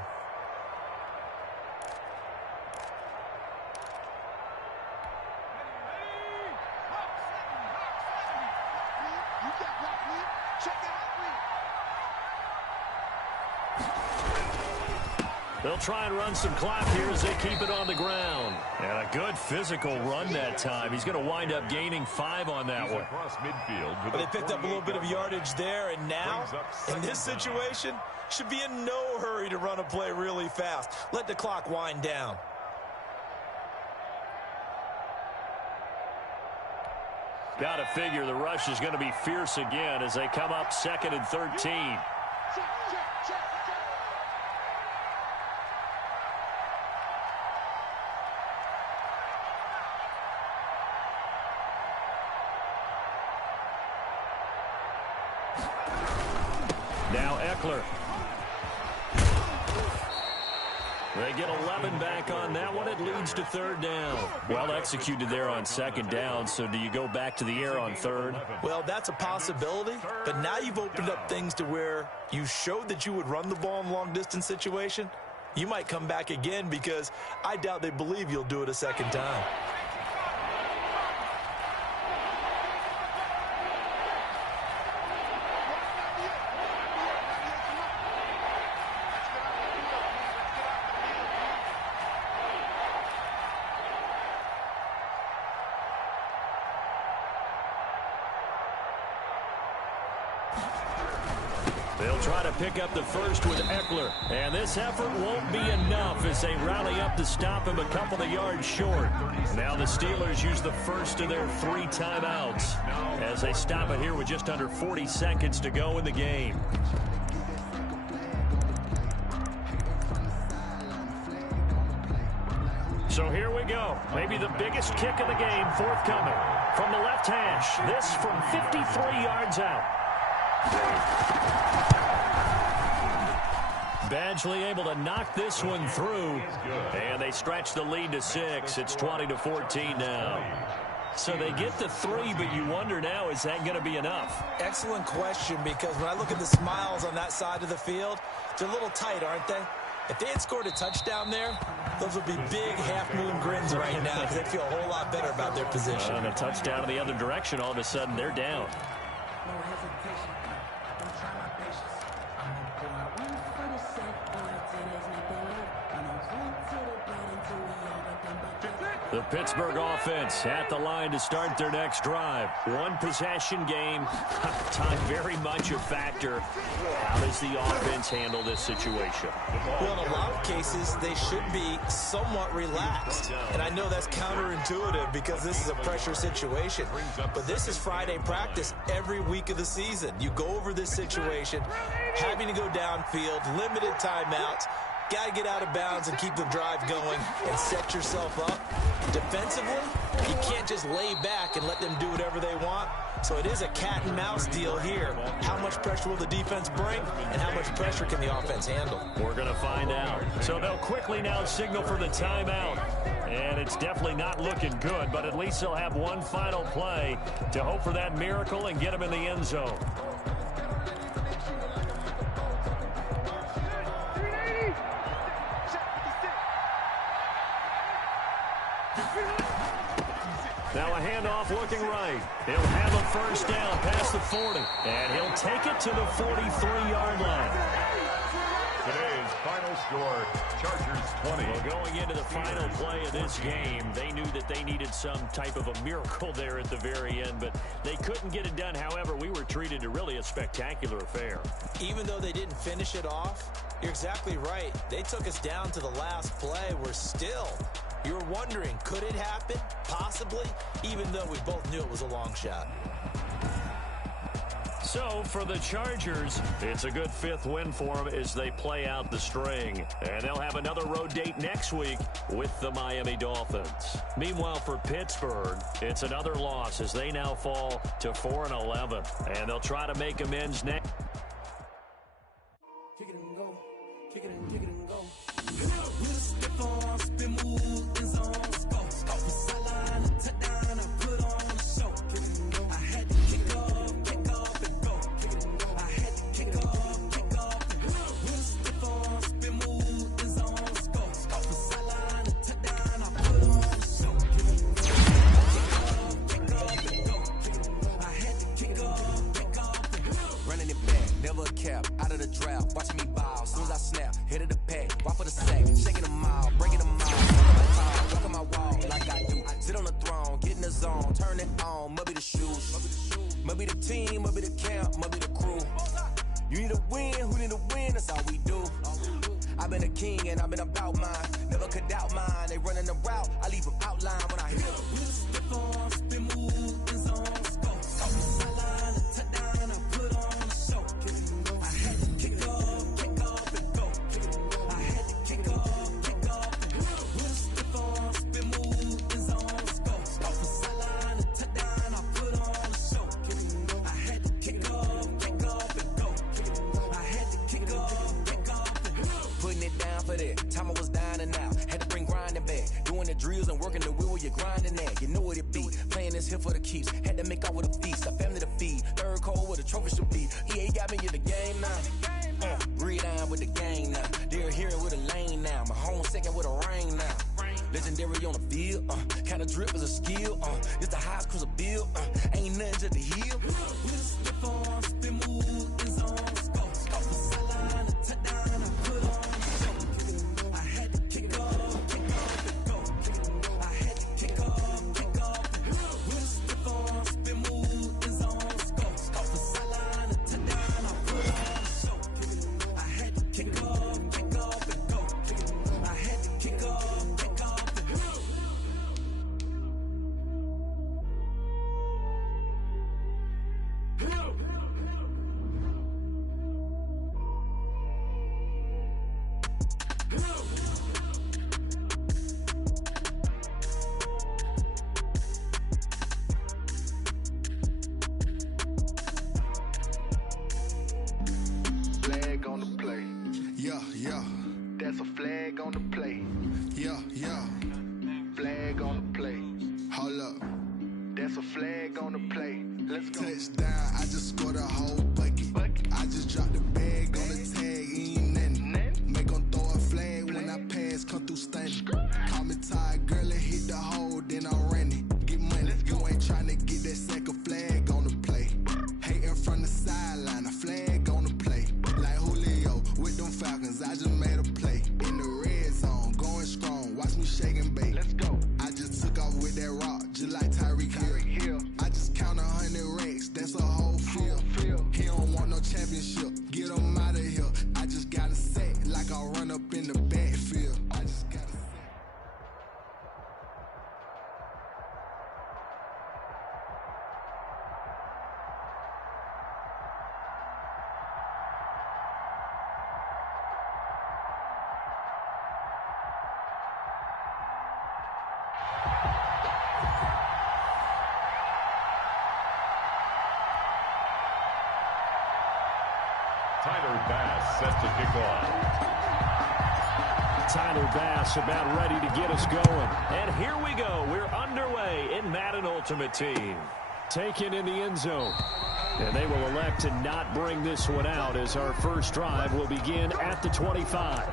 They'll try and run some clock here as they keep it on the ground. And a good physical run that time. He's going to wind up gaining 5 on that one. But they picked up a little bit of yardage there, and now, in this situation, should be in no hurry to run a play really fast. Let the clock wind down. Got to figure the rush is going to be fierce again as they come up 2nd and 13. Now Eckler. They They get 11 back on that one. It leads to third down. Well executed there on second down, so do you go back to the air on third? Well, that's a possibility, but now you've opened up things to where you showed that you would run the ball in long-distance situation. You might come back again because I doubt they believe you'll do it a second time. They'll try to pick up the first with Eckler. And this effort won't be enough as they rally up to stop him a couple of yards short. Now the Steelers use the first of their 3 timeouts as they stop it here with just under 40 seconds to go in the game. So here we go. Maybe the biggest kick of the game forthcoming. From the left hash, this from 53 yards out. Badgley able to knock this one through, and they stretch the lead to 6. It's 20-14 now. So they get the 3, but you wonder now, is that going to be enough? Excellent question, because when I look at the smiles on that side of the field, they're a little tight, aren't they? If they had scored a touchdown there, those would be big half-moon grins right now because they'd feel a whole lot better about their position. And a touchdown in the other direction, all of a sudden they're down. The Pittsburgh offense at the line to start their next drive. One possession game. Time very much a factor. How does the offense handle this situation? Well, in a lot of cases, they should be somewhat relaxed. And I know that's counterintuitive because this is a pressure situation. But this is Friday practice every week of the season. You go over this situation, having to go downfield, limited timeouts. Got to get out of bounds and keep the drive going and set yourself up. Defensively, you can't just lay back and let them do whatever they want. So it is a cat and mouse deal here. How much pressure will the defense bring and how much pressure can the offense handle? We're going to find out. So they'll quickly now signal for the timeout. And it's definitely not looking good, but at least they'll have one final play to hope for that miracle and get them in the end zone. Now a handoff looking right. He'll have a first down past the 40. And he'll take it to the 43-yard line. Today's final score, Chargers 20. Well, going into the final play of this game, they knew that they needed some type of a miracle there at the very end, but they couldn't get it done. However, we were treated to really a spectacular affair. Even though they didn't finish it off, you're exactly right. They took us down to the last play. We're still... You were wondering, could it happen? Possibly, even though we both knew it was a long shot. So, for the Chargers, it's a good 5th win for them as they play out the string. And they'll have another road date next week with the Miami Dolphins. Meanwhile, for Pittsburgh, it's another loss as they now fall to 4-11. And they'll try to make amends next. Kick it and go. Kick it and kick it and go. We'll step on, spin, move, in zone, go. Off the sideline, touchdown, I put on a show. Kick it and go. I had to kick off and go. Kick it and go. I had to kick off and go. We'll step on, spin, move, in zone, go. Off the sideline, touchdown, I put on a show. Kick it and go. Kick off and go. Kick it and go. I had to kick off and go. Running it back, never a cap, out of the draft, watching me ball, soon as I snap, hit of the pack, walk for the sack, shaking them out, breaking them out, walk on my wall like I do, sit on the throne, get in the zone, turn it on, must be the shoes, must be the team, must be the camp, must be the crew, you need a win, who need a win, that's all we do, I've been a king and I've been about mine, never could doubt mine, they running the route, I leave them outline when I hit them. We'll step on, spin, move, in zone, go. Off the sideline, touchdown, I put on a show. Kick it and go. I had to kick off and go. Kick it and go. I had to kick off and go. We'll step on, spin, move, in zone, go. Off the sideline, touchdown, I put on a show. Kick it and go. I had to kick off and go. Kick it and go. I had to kick off and go. Putting it down for that. Time I was down and drills and working the wheel where you're grinding at. You know what it be. Playing this here for the keeps. Had to make off with a feast. A family to feed. Third cold where the trophy should be. EA got me in the game now. Breathe down with the gang now. They're here with a lane now. My home second with a rain now. Legendary on the field. Kind of drip is a skill. It's the highest cruiser bill. Ain't nothing to the heel. Slip on, spin move, is on. Off the sideline, a touchdown, I put on. I had to kick off and go. I had to kick off and go. Slip on, spin move, is on. Off the sideline, a touchdown, I put on. I had to kick off and go. I had to kick off. Flag on the play. Yeah. That's a flag on the play. Yeah. Flag on the play. Hold up. That's a flag on the play. Let's go. Touchdown, I just scored a whole bucket. I just dropped the bag on the tag, ain't nothing. Make 'em throw a flag when I pass, come through stunning. Call me tired, girl, it hit the hole, then I ran it. Get money, you ain't tryna get that second flag on the play. Hating from the sideline, a flag on the play. Like Julio with them Falcons, I just made a play. In the red zone, going strong, watch me shake and bake. Let's go. I just took off with that rock, just like Tyreek Hill. I just count 100 racks, that's a whole field. He don't want no championship, get him out of here. I just gotta say, like I run up in the backfield. I just gotta say. Tyler Bass set to kick off. Tyler Bass about ready to get us going. And here we go. We're underway in Madden Ultimate Team. Taken in the end zone. And they will elect to not bring this one out as our first drive will begin at the 25.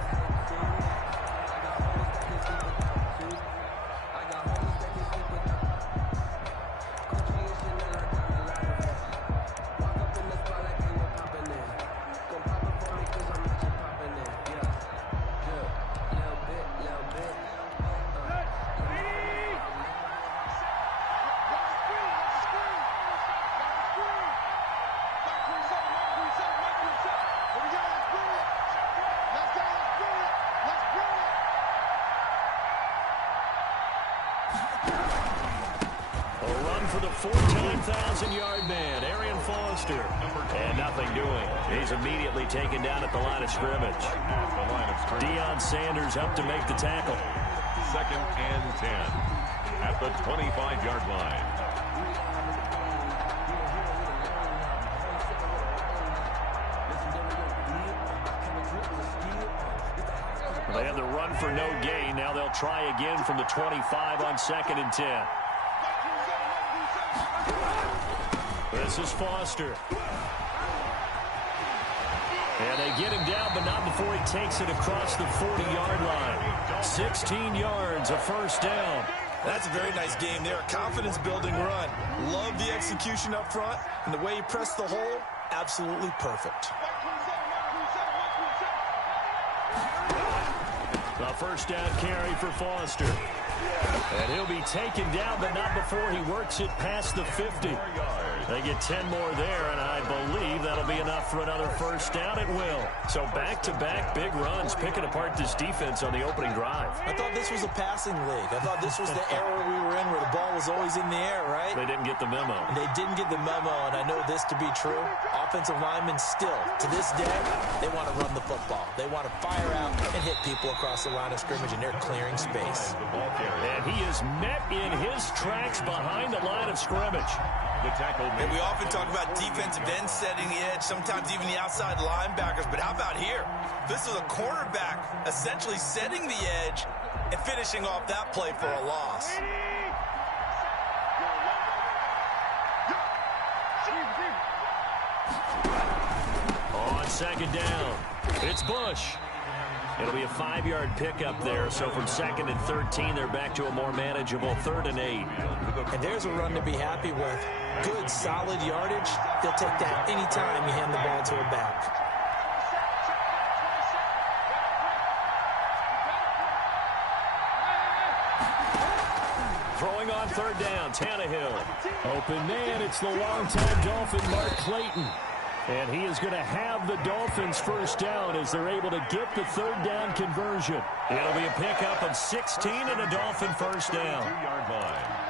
For the 14,000-yard man, Arian Foster. And nothing doing. He's immediately taken down at the line of scrimmage. Deion Sanders up to make the tackle. 2nd and 10 at the 25-yard line. They had the run for no gain. Now they'll try again from the 25 on 2nd and 10. This is Foster. And they get him down, but not before he takes it across the 40-yard line. 16 yards, a first down. That's a very nice game there. Confidence-building run. Love the execution up front, and the way he pressed the hole, absolutely perfect. A first down carry for Foster. And he'll be taken down, but not before he works it past the 50. They get 10 more there, and I believe that'll be enough for another first down. It will. So back-to-back big runs, picking apart this defense on the opening drive. I thought this was a passing league. I thought this was the era we were in where the ball was always in the air, right? They didn't get the memo. They didn't get the memo, and I know this to be true. Offensive linemen still, to this day, they want to run the football. They want to fire out and hit people across the line of scrimmage, and they're clearing space. And he is met in his tracks behind the line of scrimmage. The tackle. And we often talk about defensive ends setting the edge, sometimes even the outside linebackers. But how about here? This is a cornerback essentially setting the edge and finishing off that play for a loss. On second down, it's Bush. It'll be a 5-yard pickup there. So from 2nd and 13, they're back to a more manageable 3rd and 8. And there's a run to be happy with. Good, solid yardage. They'll take that anytime you hand the ball to a back. Throwing on 3rd down, Tannehill. Open man, it's the longtime Dolphin, Mark Clayton. And he is going to have the Dolphins first down as they're able to get the 3rd down conversion. It'll be a pickup of 16 and a Dolphin first down. 2-yard line.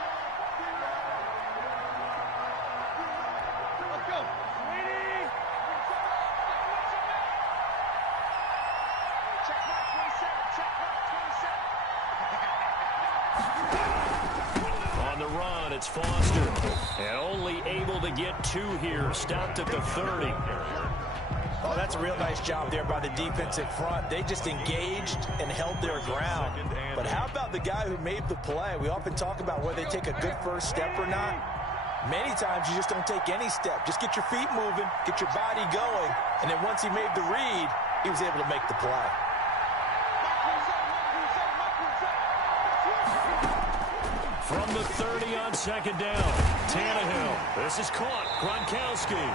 It's Foster, and only able to get 2 here, stopped at the 30. Oh, that's a real nice job there by the defensive front. They just engaged and held their ground. But how about the guy who made the play? We often talk about whether they take a good first step or not. Many times you just don't take any step. Just get your feet moving, get your body going, and then once he made the read, he was able to make the play. From the 30 on 2nd down, Tannehill. This is caught, Gronkowski.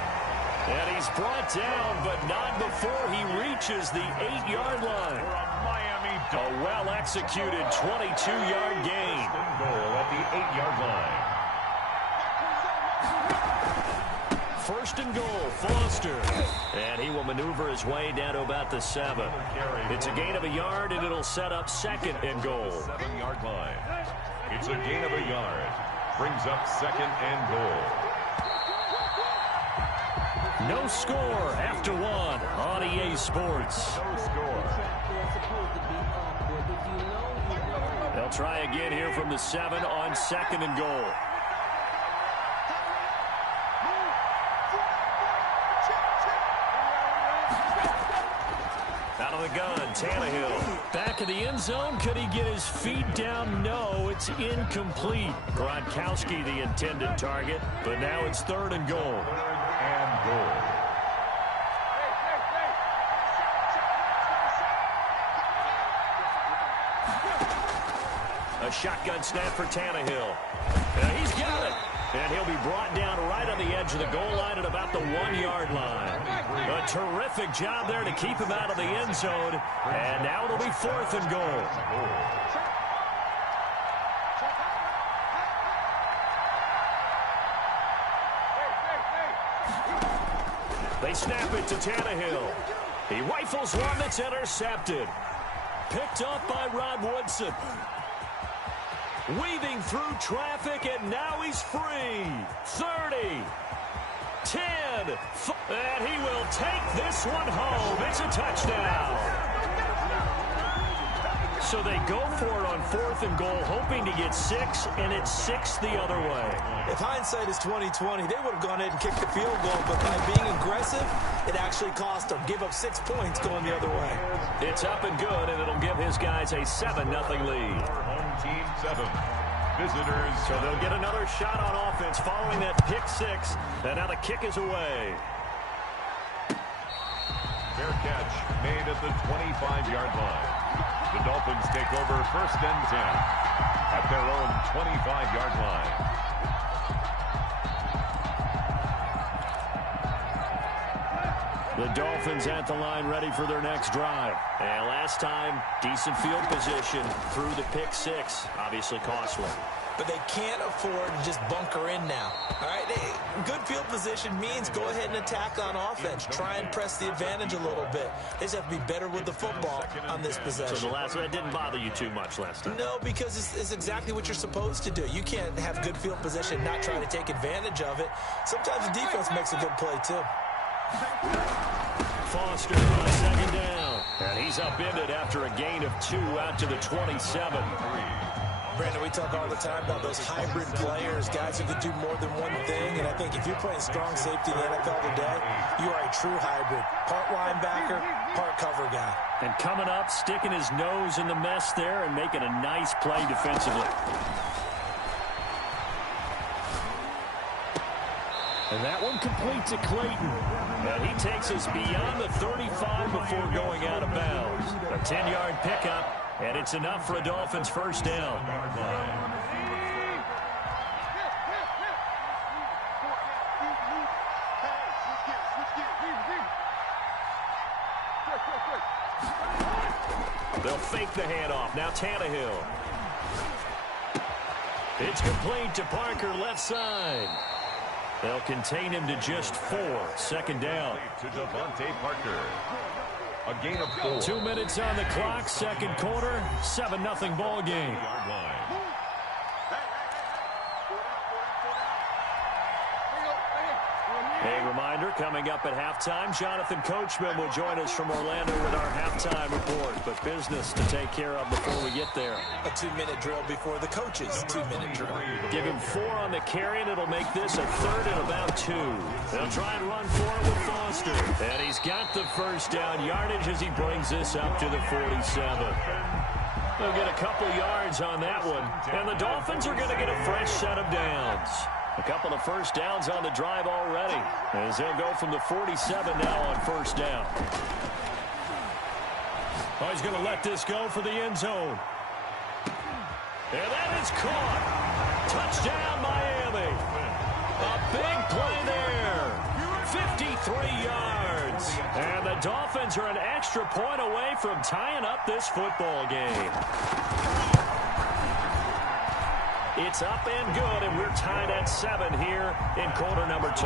And he's brought down, but not before he reaches the 8-yard line. A well-executed 22-yard gain. Goal at the 8-yard line. 1st and goal, Foster. And he will maneuver his way down to about the 7. It's a gain of a yard, and it'll set up 2nd and goal. 7-yard line. It's a gain of a yard. Brings up 2nd and goal. No score after 1 on EA Sports. No score. They'll try again here from the 7 on 2nd and goal. Out of the gun, Tannehill. Back in the end zone. Could he get his feet down? No, it's incomplete. Gronkowski the intended target, but now it's 3rd and goal. 3rd and goal. A shotgun snap for Tannehill. He's got it. And he'll be brought down right on the edge of the goal line at about the 1-yard line. A terrific job there to keep him out of the end zone. And now it'll be 4th and goal. They snap it to Tannehill. He rifles one that's intercepted. Picked up by Rod Woodson. Weaving through traffic, and now he's free. 30, 10, and he will take this one home. It's a touchdown. So they go for it on 4th and goal, hoping to get 6, and it's 6 the other way. If hindsight is 20/20, they would have gone ahead and kicked the field goal, but by being aggressive, it actually cost them. Give up 6 points going the other way. It's up and good, and it'll give his guys a 7-0 lead. Home team 7. Visitors. So they'll get another shot on offense following that pick 6, and now the kick is away. Fair catch made at the 25-yard line. The Dolphins take over 1st and 10 at their own 25-yard line. The Dolphins at the line ready for their next drive. And last time, decent field position through the pick 6. Obviously costly. But they can't afford to just bunker in now. All right, good field position means go ahead and attack on offense. Try and press the advantage a little bit. They just have to be better with the football on this possession. So that didn't bother you too much last time? No, because it's exactly what you're supposed to do. You can't have good field position and not try to take advantage of it. Sometimes the defense makes a good play, too. Foster on 2nd down. And he's upended after a gain of 2 out to the 27. Brandon, we talk all the time about those hybrid players, guys who can do more than one thing, and I think if you're playing strong safety in the NFL today, you are a true hybrid. Part linebacker, part cover guy. And coming up, sticking his nose in the mess there and making a nice play defensively. And that one complete to Clayton. And he takes us beyond the 35 before going out of bounds. A 10-yard pickup, and it's enough for a Dolphins first down. They'll fake the handoff. Now Tannehill. It's complete to Parker, left side. They'll contain him to just 4. Second down. To Devontae Parker. A gain of 4. 2 minutes on the clock, second quarter, 7-0 ball game. A reminder, coming up at halftime, Jonathan Coachman will join us from Orlando with our halftime report. But business to take care of before we get there. A 2-minute drill before the coaches' 2-minute drill. Give him 4 on the carry, and it'll make this a third and about 2. They'll try and run for it with Foster. And he's got the first down yardage as he brings this up to the 47. They'll get a couple yards on that one. And the Dolphins are going to get a fresh set of downs. A couple of first downs on the drive already, as they'll go from the 47 now on first down. Oh, he's going to let this go for the end zone. And that is caught. Touchdown, Miami. A big play there. 53 yards. And the Dolphins are an extra point away from tying up this football game. It's up and good, and we're tied at 7 here in quarter number 2. 7.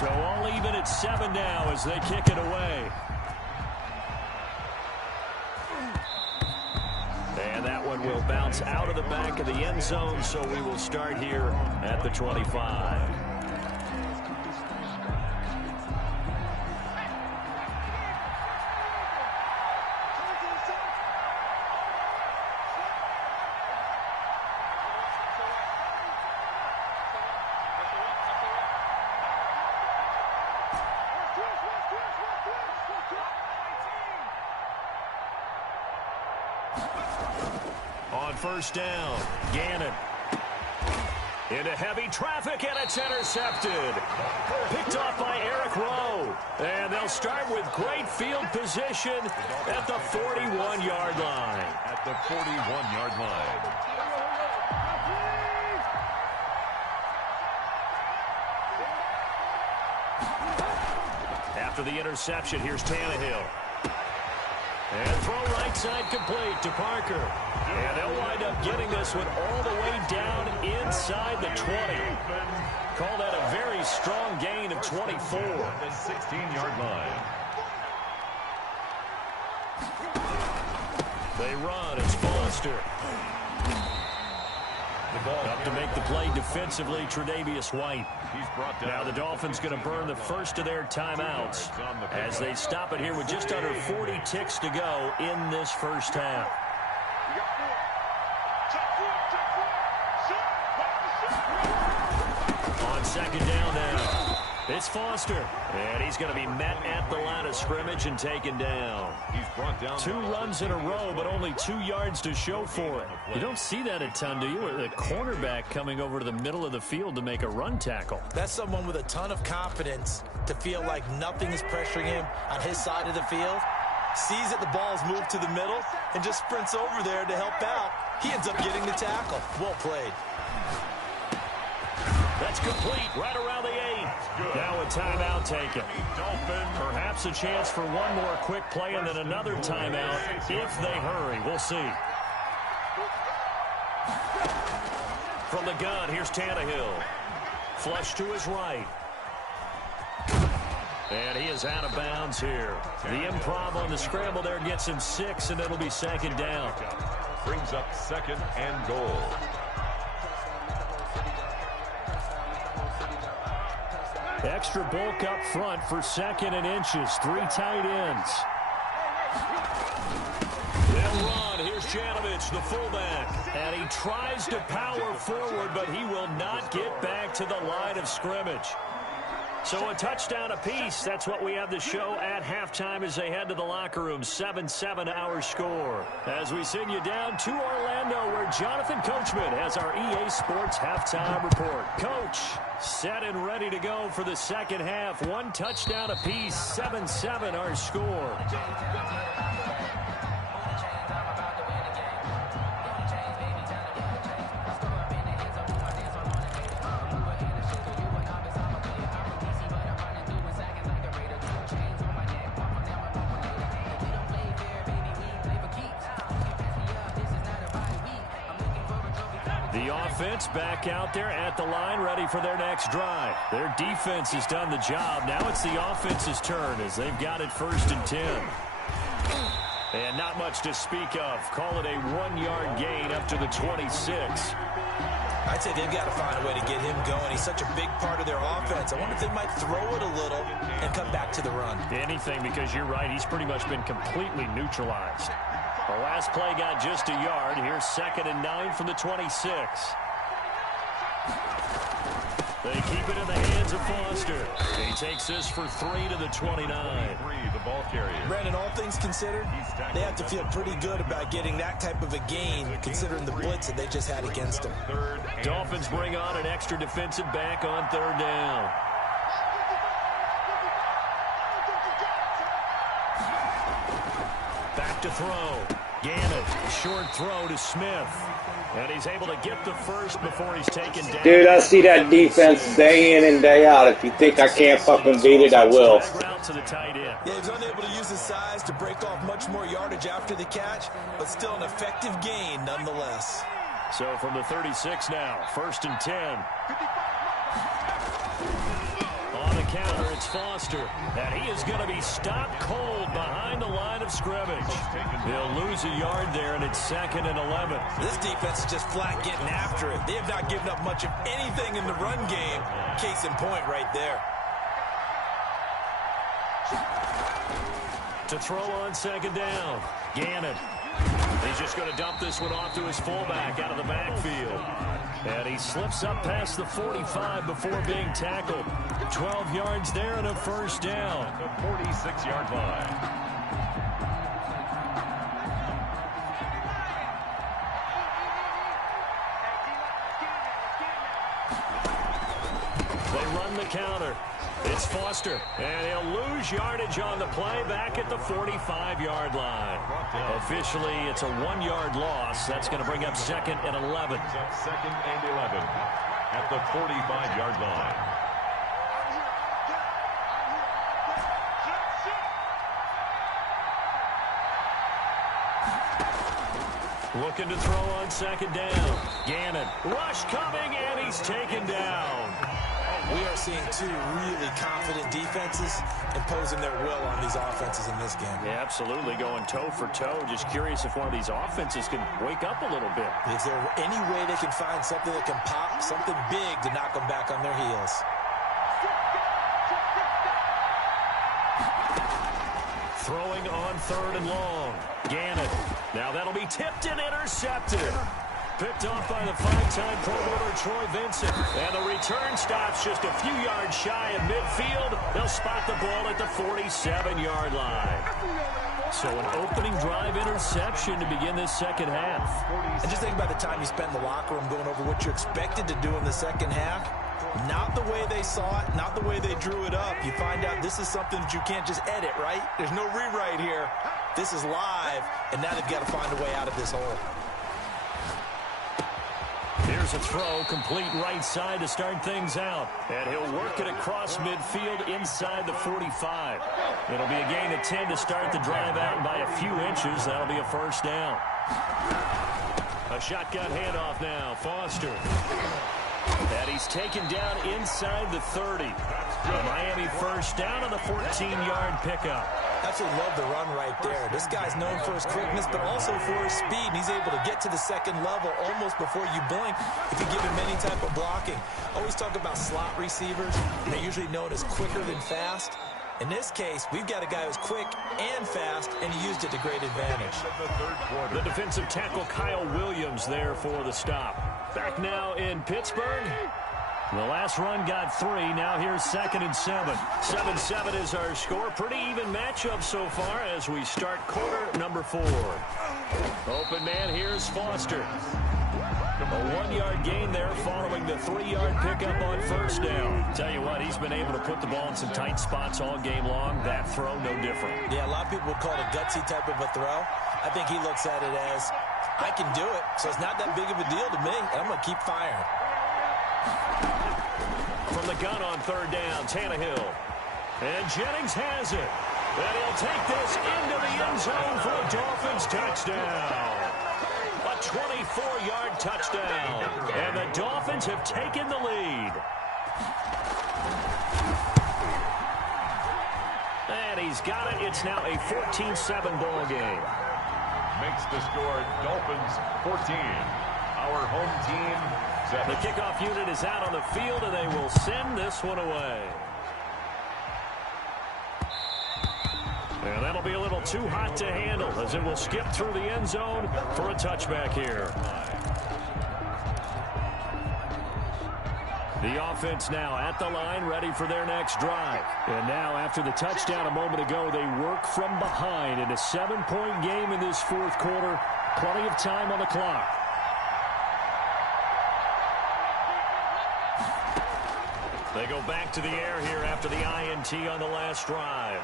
So all even at 7 now as they kick it away. And that one will bounce out of the back of the end zone, so we will start here at the 25. On first down, Gannon. Into heavy traffic, and it's intercepted. Picked off by Eric Rowe. And they'll start with great field position at the 41-yard line. At the 41-yard line. After the interception, here's Tannehill. And throw right side complete to Parker. And they'll wind up getting this one all the way down inside the 20. Call that a very strong gain of 24. The 16-yard line. They run. It's Foster. Up to make the play defensively, Tre'Davious White. Now the Dolphins going to burn the first of their timeouts as they stop it here with just under 40 ticks to go in this first half. On second down now. It's Foster. And he's going to be met at the line of scrimmage and taken down. He's brought down 2 runs in a row, but only 2 yards to show for it. You don't see that a ton, do you? The cornerback coming over to the middle of the field to make a run tackle. That's someone with a ton of confidence to feel like nothing is pressuring him on his side of the field. Sees that the ball's moved to the middle and just sprints over there to help out. He ends up getting the tackle. Well played. That's complete right around the 8. Now a timeout taken. Perhaps a chance for one more quick play and then another timeout if they hurry. We'll see. From the gun, here's Tannehill. Flush to his right. And he is out of bounds here. The improv on the scramble there gets him 6, and it'll be second down. Brings up second and goal. Extra bulk up front for 2nd and inches. 3 tight ends. They'll run. Here's Janovich, the fullback. And he tries to power forward, but he will not get back to the line of scrimmage. So a touchdown apiece. That's what we have to show at halftime as they head to the locker room. 7-7 our score. As we send you down to Orlando, where Jonathan Coachman has our EA Sports halftime report. Coach, set and ready to go for the second half. 1 touchdown apiece. 7-7 our score. Offense back out there at the line, ready for their next drive. Their defense has done the job. Now it's the offense's turn as they've got it 1st and 10. And not much to speak of. Call it a 1-yard gain up to the 26. I'd say they've got to find a way to get him going. He's such a big part of their offense. I wonder if they might throw it a little and come back to the run. Anything, because you're right. He's pretty much been completely neutralized. The last play got just a yard. Here's 2nd and 9 from the 26. They keep it in the hands of Foster. He takes this for 3 to the 29. Brandon, all things considered, they have to feel pretty good about getting that type of a gain, considering the blitz that they just had against them. Dolphins bring on an extra defensive back on 3rd down. Back to throw. Gannon, short throw to Smith. And he's able to get the first before he's taken down. Dude, I see that defense day in and day out. If you think I can't fucking beat it, I will. Yeah, he's unable to use his size to break off much more yardage after the catch, but still an effective gain nonetheless. So from the 36 now, 1st and 10. On the counter, it's Foster. And he is going to be stopped cold behind the line of scrimmage. They'll lose a yard there, and it's 2nd and 11. This defense is just flat getting after it. They have not given up much of anything in the run game. Case in point right there. To throw on 2nd down, Gannon. He's just going to dump this one off to his fullback out of the backfield. And he slips up past the 45 before being tackled. 12 yards there and a 1st down. The 46-yard line. They run the counter. It's Foster, and he'll lose yardage on the play back at the 45-yard line. Officially, it's a 1-yard loss. That's going to bring up 2nd and 11. 2nd and 11 at the 45-yard line. Looking to throw on 2nd down. Gannon, rush coming, and he's taken down. We are seeing 2 really confident defenses imposing their will on these offenses in this game. Yeah, absolutely, going toe for toe. Just curious if one of these offenses can wake up a little bit. Is there any way they can find something that can pop, something big to knock them back on their heels? Throwing on 3rd and long. Gannon. Now that'll be tipped and intercepted. Picked off by the 5-time Pro Bowler Troy Vincent. And the return stops just a few yards shy of midfield. They'll spot the ball at the 47-yard line. So an opening drive interception to begin this second half. And just think about the time you spent in the locker room going over what you expected to do in the second half. Not the way they saw it, not the way they drew it up. You find out this is something that you can't just edit, right? There's no rewrite here. This is live, and now they've got to find a way out of this hole. Here's a throw, complete right side to start things out. And he'll work it across midfield inside the 45. It'll be a gain of 10 to start the drive out, and by a few inches, that'll be a 1st down. A shotgun handoff now, Foster. And he's taken down inside the 30. The Miami 1st down on the 14-yard pickup. Absolutely love the run right there. This guy's known for his quickness, but also for his speed. And he's able to get to the second level almost before you blink if you give him any type of blocking. Always talk about slot receivers. They're usually known as quicker than fast. In this case, we've got a guy who's quick and fast, and he used it to great advantage. The defensive tackle Kyle Williams there for the stop. Back now in Pittsburgh. The last run got 3. Now here's 2nd and 7. 7-7 is our score. Pretty even matchup so far as we start quarter number 4. Open man, here's Foster. A 1-yard gain there following the 3-yard pickup on first down. Tell you what, he's been able to put the ball in some tight spots all game long. That throw, no different. Yeah, a lot of people would call it a gutsy type of a throw. I think he looks at it as, I can do it, so it's not that big of a deal to me, and I'm going to keep firing. From the gun on 3rd down, Tannehill. And Jennings has it. And he'll take this into the end zone for a Dolphins touchdown. A 24-yard touchdown. And the Dolphins have taken the lead. And he's got it. It's now a 14-7 ball game. Makes the score Dolphins 14. Our home team 7. The kickoff unit is out on the field, and they will send this one away. And that'll be a little too hot to handle as it will skip through the end zone for a touchback here. The offense now at the line, ready for their next drive. And now, after the touchdown a moment ago, they work from behind in a 7-point game in this 4th quarter. Plenty of time on the clock. They go back to the air here after the INT on the last drive.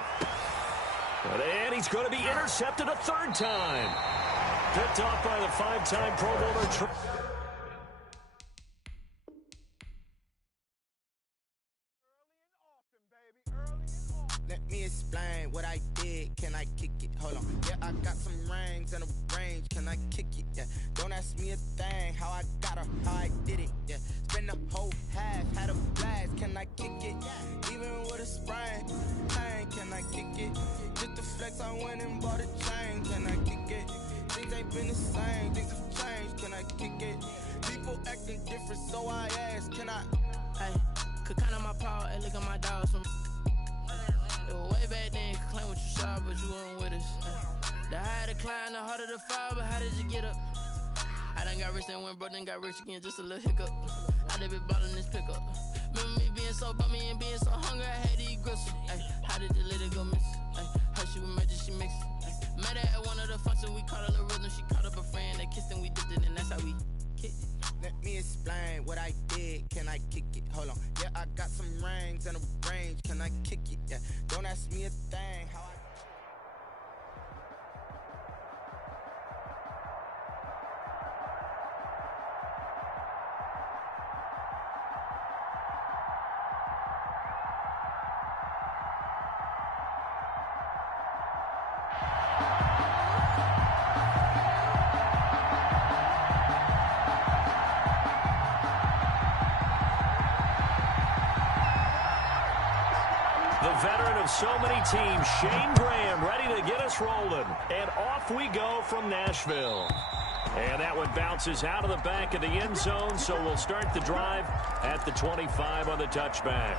And he's going to be intercepted a 3rd time. Picked off by the 5-time Pro Bowler. Let me explain what I did. Can I kick it? Hold on. Yeah, I got some rings and a range. Can I kick it? Yeah. Don't ask me a thing. How I got her, how I did it. Yeah. Spend the whole half, had a blast. Can I kick it? Even with a sprain. Hey, can I kick it? Just the flex, I went and bought a chain. Can I kick it? Things ain't been the same. Things have changed. Can I kick it? People acting different, so I ask. Can I? Hey, could count on my power and look at my dogs from. Way back then, you could claim what you saw, but you weren't with us. The higher the climb, the harder the fall, but how did you get up? I done got rich and went broke, then got rich again, just a little hiccup. I done been ballin' this pickup. Remember me being so bummy and being so hungry, I had to eat gristle. Ay, how did the lady go miss? Ay, how she was magic, she mixed. Met her at one of the functions, we caught a little rhythm, she caught up a friend, they kissed and we dipped it, and that's how we kicked it. Let me explain what I did. Can I kick it? Hold on. Yeah, I got some rings and a range. Can I kick it? Yeah. Don't ask me a thing. How I Veteran of so many teams, Shane Graham, ready to get us rolling. And off we go from Nashville. And that one bounces out of the back of the end zone, so we'll start the drive at the 25 on the touchback.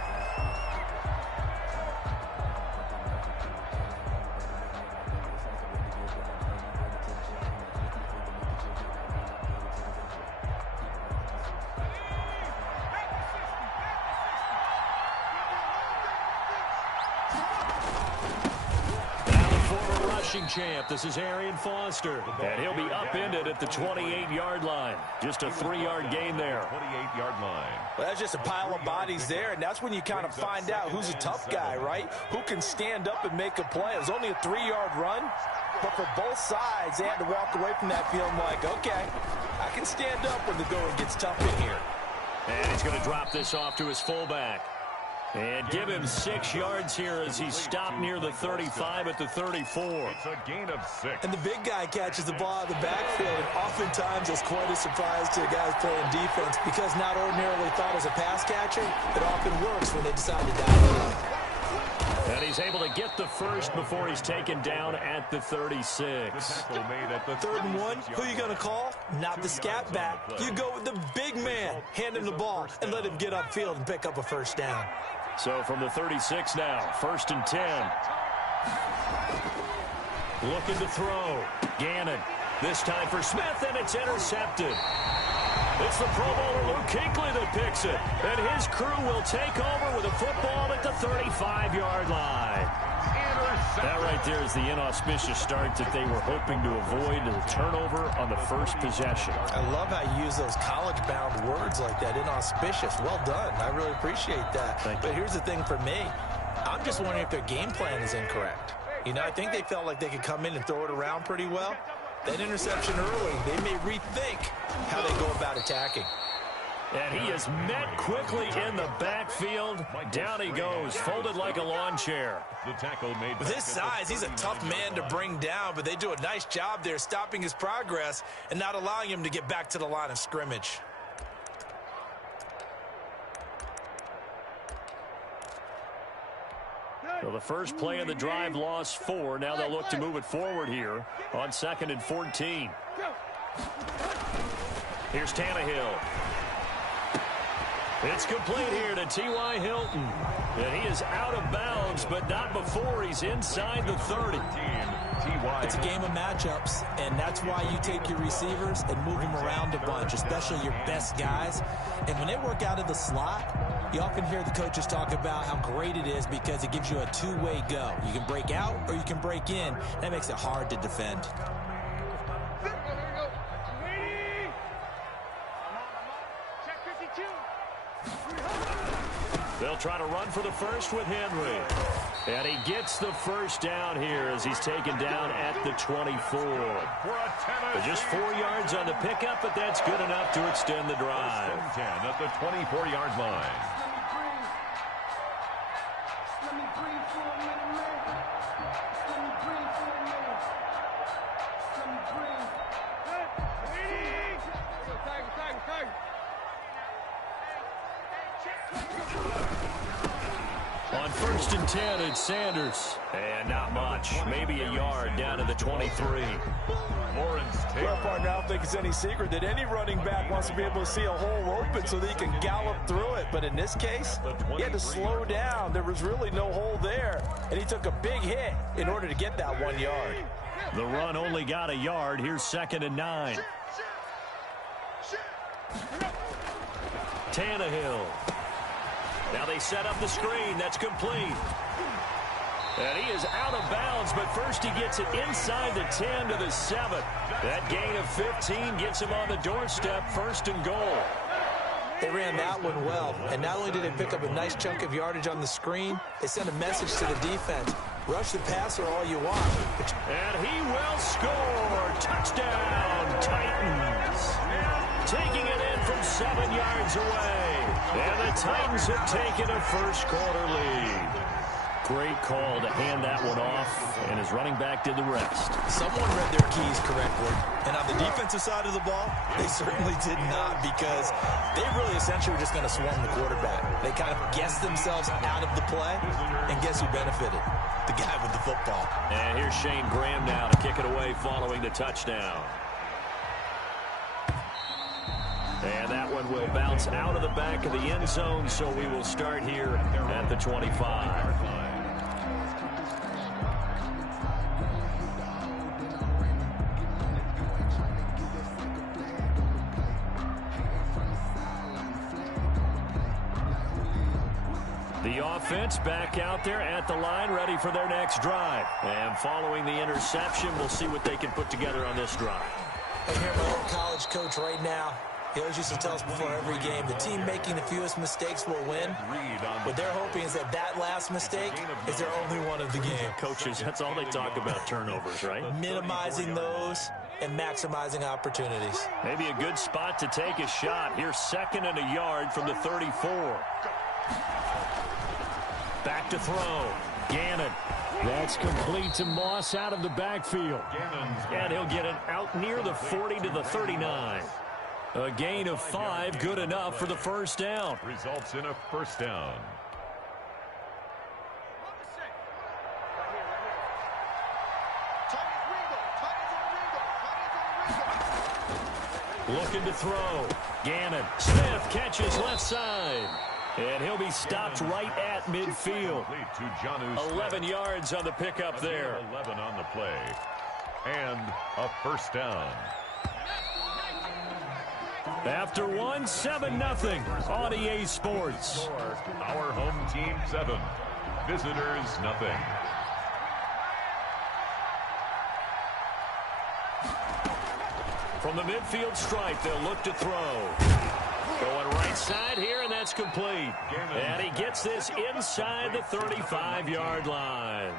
Champ. This is Arian Foster, and he'll be upended at the 28-yard line. Just a 3-yard gain there. 28-yard line. Well, that's just a pile of bodies there, and that's when you kind of find out who's a tough guy, right? Who can stand up and make a play. It was only a 3-yard run, but for both sides, they had to walk away from that feeling like, okay, I can stand up when the going gets tough in here. And he's going to drop this off to his fullback. And give him 6 yards here as he's stopped near the 35 at the 34. It's a gain of 6. And the big guy catches the ball out of the backfield, and oftentimes it's quite a surprise to the guys playing defense because not ordinarily thought as a pass catcher, it often works when they decide to dive in. And he's able to get the first before he's taken down at the 36. 3rd and 1, who are you going to call? Not the scat back. You go with the big man. Hand him the ball and let him get upfield and pick up a first down. So from the 36 now, 1st and 10. Looking to throw. Gannon. This time for Smith, and it's intercepted. It's the Pro Bowler Luke Kuechly that picks it. And his crew will take over with a football at the 35-yard line. That right there is the inauspicious start that they were hoping to avoid, the turnover on the first possession. I love how you use those college-bound words like that, inauspicious. Well done. I really appreciate that. But here's the thing for me. I'm just wondering if their game plan is incorrect. You know, I think they felt like they could come in and throw it around pretty well. That interception early, they may rethink how they go about attacking. And he is met quickly in the backfield. Down he goes, folded like a lawn chair. With his size, he's a tough man to bring down, but they do a nice job there stopping his progress and not allowing him to get back to the line of scrimmage. So the first play of the drive lost 4. Now they'll look to move it forward here on 2nd and 14. Here's Tannehill. It's complete here to T.Y. Hilton. And he is out of bounds, but not before he's inside the 30. It's a game of matchups, and that's why you take your receivers and move them around a bunch, especially your best guys. And when they work out of the slot, you often hear the coaches talk about how great it is because it gives you a two-way go. You can break out or you can break in. That makes it hard to defend. They'll try to run for the first with Henry. And he gets the first down here as he's taken down at the 24. But just 4 yards on the pickup, but that's good enough to extend the drive. 10 at the 24-yard line. On 1st and 10, it's Sanders. And not much. Maybe a yard down to the 23. Well, partner, I don't think it's any secret that any running back wants to be able to see a hole open so that he can gallop through it. But in this case, he had to slow down. There was really no hole there. And he took a big hit in order to get that 1 yard. The run only got a yard. Here's 2nd and 9. Tannehill. Now they set up the screen. That's complete. And he is out of bounds, but first he gets it inside the 10 to the 7. That gain of 15 gets him on the doorstep, 1st and goal. They ran that one well, and not only did they pick up a nice chunk of yardage on the screen, they sent a message to the defense. Rush the passer all you want. And he will score. Touchdown, Titans. Taking it in from 7 yards away. And the Titans have taken a first-quarter lead. Great call to hand that one off, and his running back did the rest. Someone read their keys correctly. And on the defensive side of the ball, they certainly did not, because they really essentially were just going to swarm the quarterback. They kind of guessed themselves out of the play, and guess who benefited? The guy with the football. And here's Shane Graham now to kick it away following the touchdown. And that one will bounce out of the back of the end zone, so we will start here at the 25. The offense back out there at the line, ready for their next drive. And following the interception, we'll see what they can put together on this drive. I hear my old college coach right now. He always used to tell us before every game, the team making the fewest mistakes will win. What they're hoping is that that last mistake is their only one of the game. Coaches, that's all they talk about, turnovers, right? Minimizing those and maximizing opportunities. Maybe a good spot to take a shot. Here's 2nd and a yard from the 34. Back to throw. Gannon. That's complete to Moss out of the backfield. And he'll get it out near the 40 to the 39. A gain of 5, good enough for the first down. Results in a first down. Looking to throw. Gannon. Smith catches left side. And he'll be stopped right at midfield. 11 yards on the pickup there. 11 on the play. And a first down. After 7-0 on EA Sports. Our home team 7. Visitors nothing. From the midfield stripe, they'll look to throw. Going right side here, and that's complete. And he gets this inside the 35-yard line.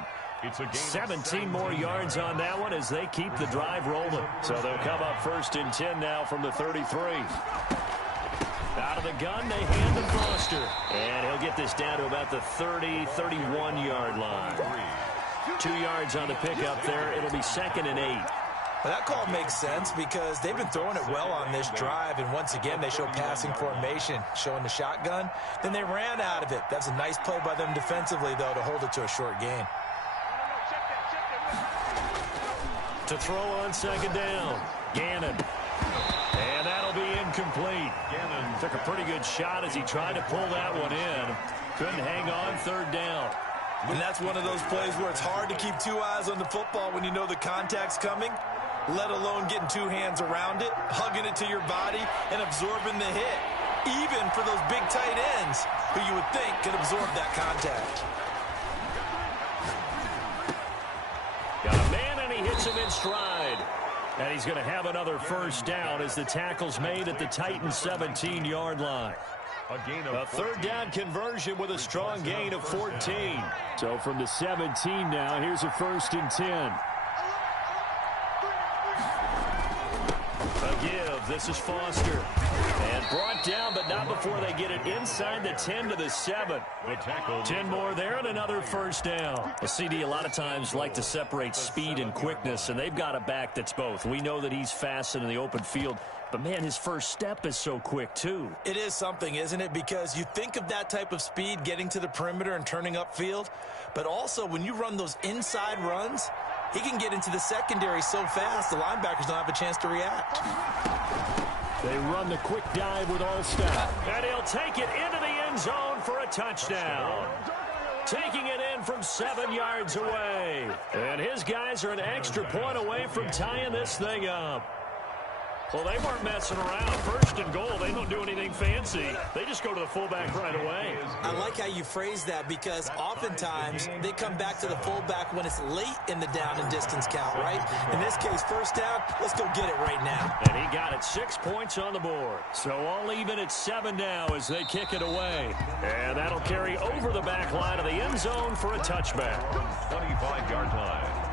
17 more yards on that one as they keep the drive rolling. So they'll come up 1st and 10 now from the 33. Out of the gun, they hand to Foster. And he'll get this down to about the 31-yard line. 2 yards on the pickup there. It'll be 2nd and 8. Well, that call makes sense because they've been throwing it well on this drive, and once again they show passing formation, showing the shotgun. Then they ran out of it. That's a nice play by them defensively, though, to hold it to a short gain. To throw on 2nd down, Gannon. And that'll be incomplete. Gannon took a pretty good shot as he tried to pull that one in. Couldn't hang on 3rd down. And that's one of those plays where it's hard to keep 2 eyes on the football when you know the contact's coming, let alone getting 2 hands around it, hugging it to your body, and absorbing the hit, even for those big tight ends who you would think could absorb that contact. Got a man, and he hits him in stride. And he's going to have another first down as the tackle's made at the Titans' 17-yard line. A 3rd down conversion with a strong gain of 14. So from the 17 now, here's a 1st and 10. A give. This is Foster. And brought down, but not before they get it inside the 10 to the 7. 10 more there and another first down. A CD a lot of times like to separate speed and quickness, and they've got a back that's both. We know that he's fast in the open field, but, man, his first step is so quick, too. It is something, isn't it? Because you think of that type of speed getting to the perimeter and turning upfield, but also when you run those inside runs, he can get into the secondary so fast the linebackers don't have a chance to react. They run the quick dive with Allstott. And he'll take it into the end zone for a touchdown. Taking it in from 7 yards away. And his guys are an extra point away from tying this thing up. Well, they weren't messing around. 1st and goal, they don't do anything fancy. They just go to the fullback right away. I like how you phrase that because oftentimes they come back to the fullback when it's late in the down and distance count, right? In this case, 1st down, let's go get it right now. And he got it 6 points on the board. So all even at 7 now as they kick it away. And that'll carry over the back line of the end zone for a touchback. 25-yard line.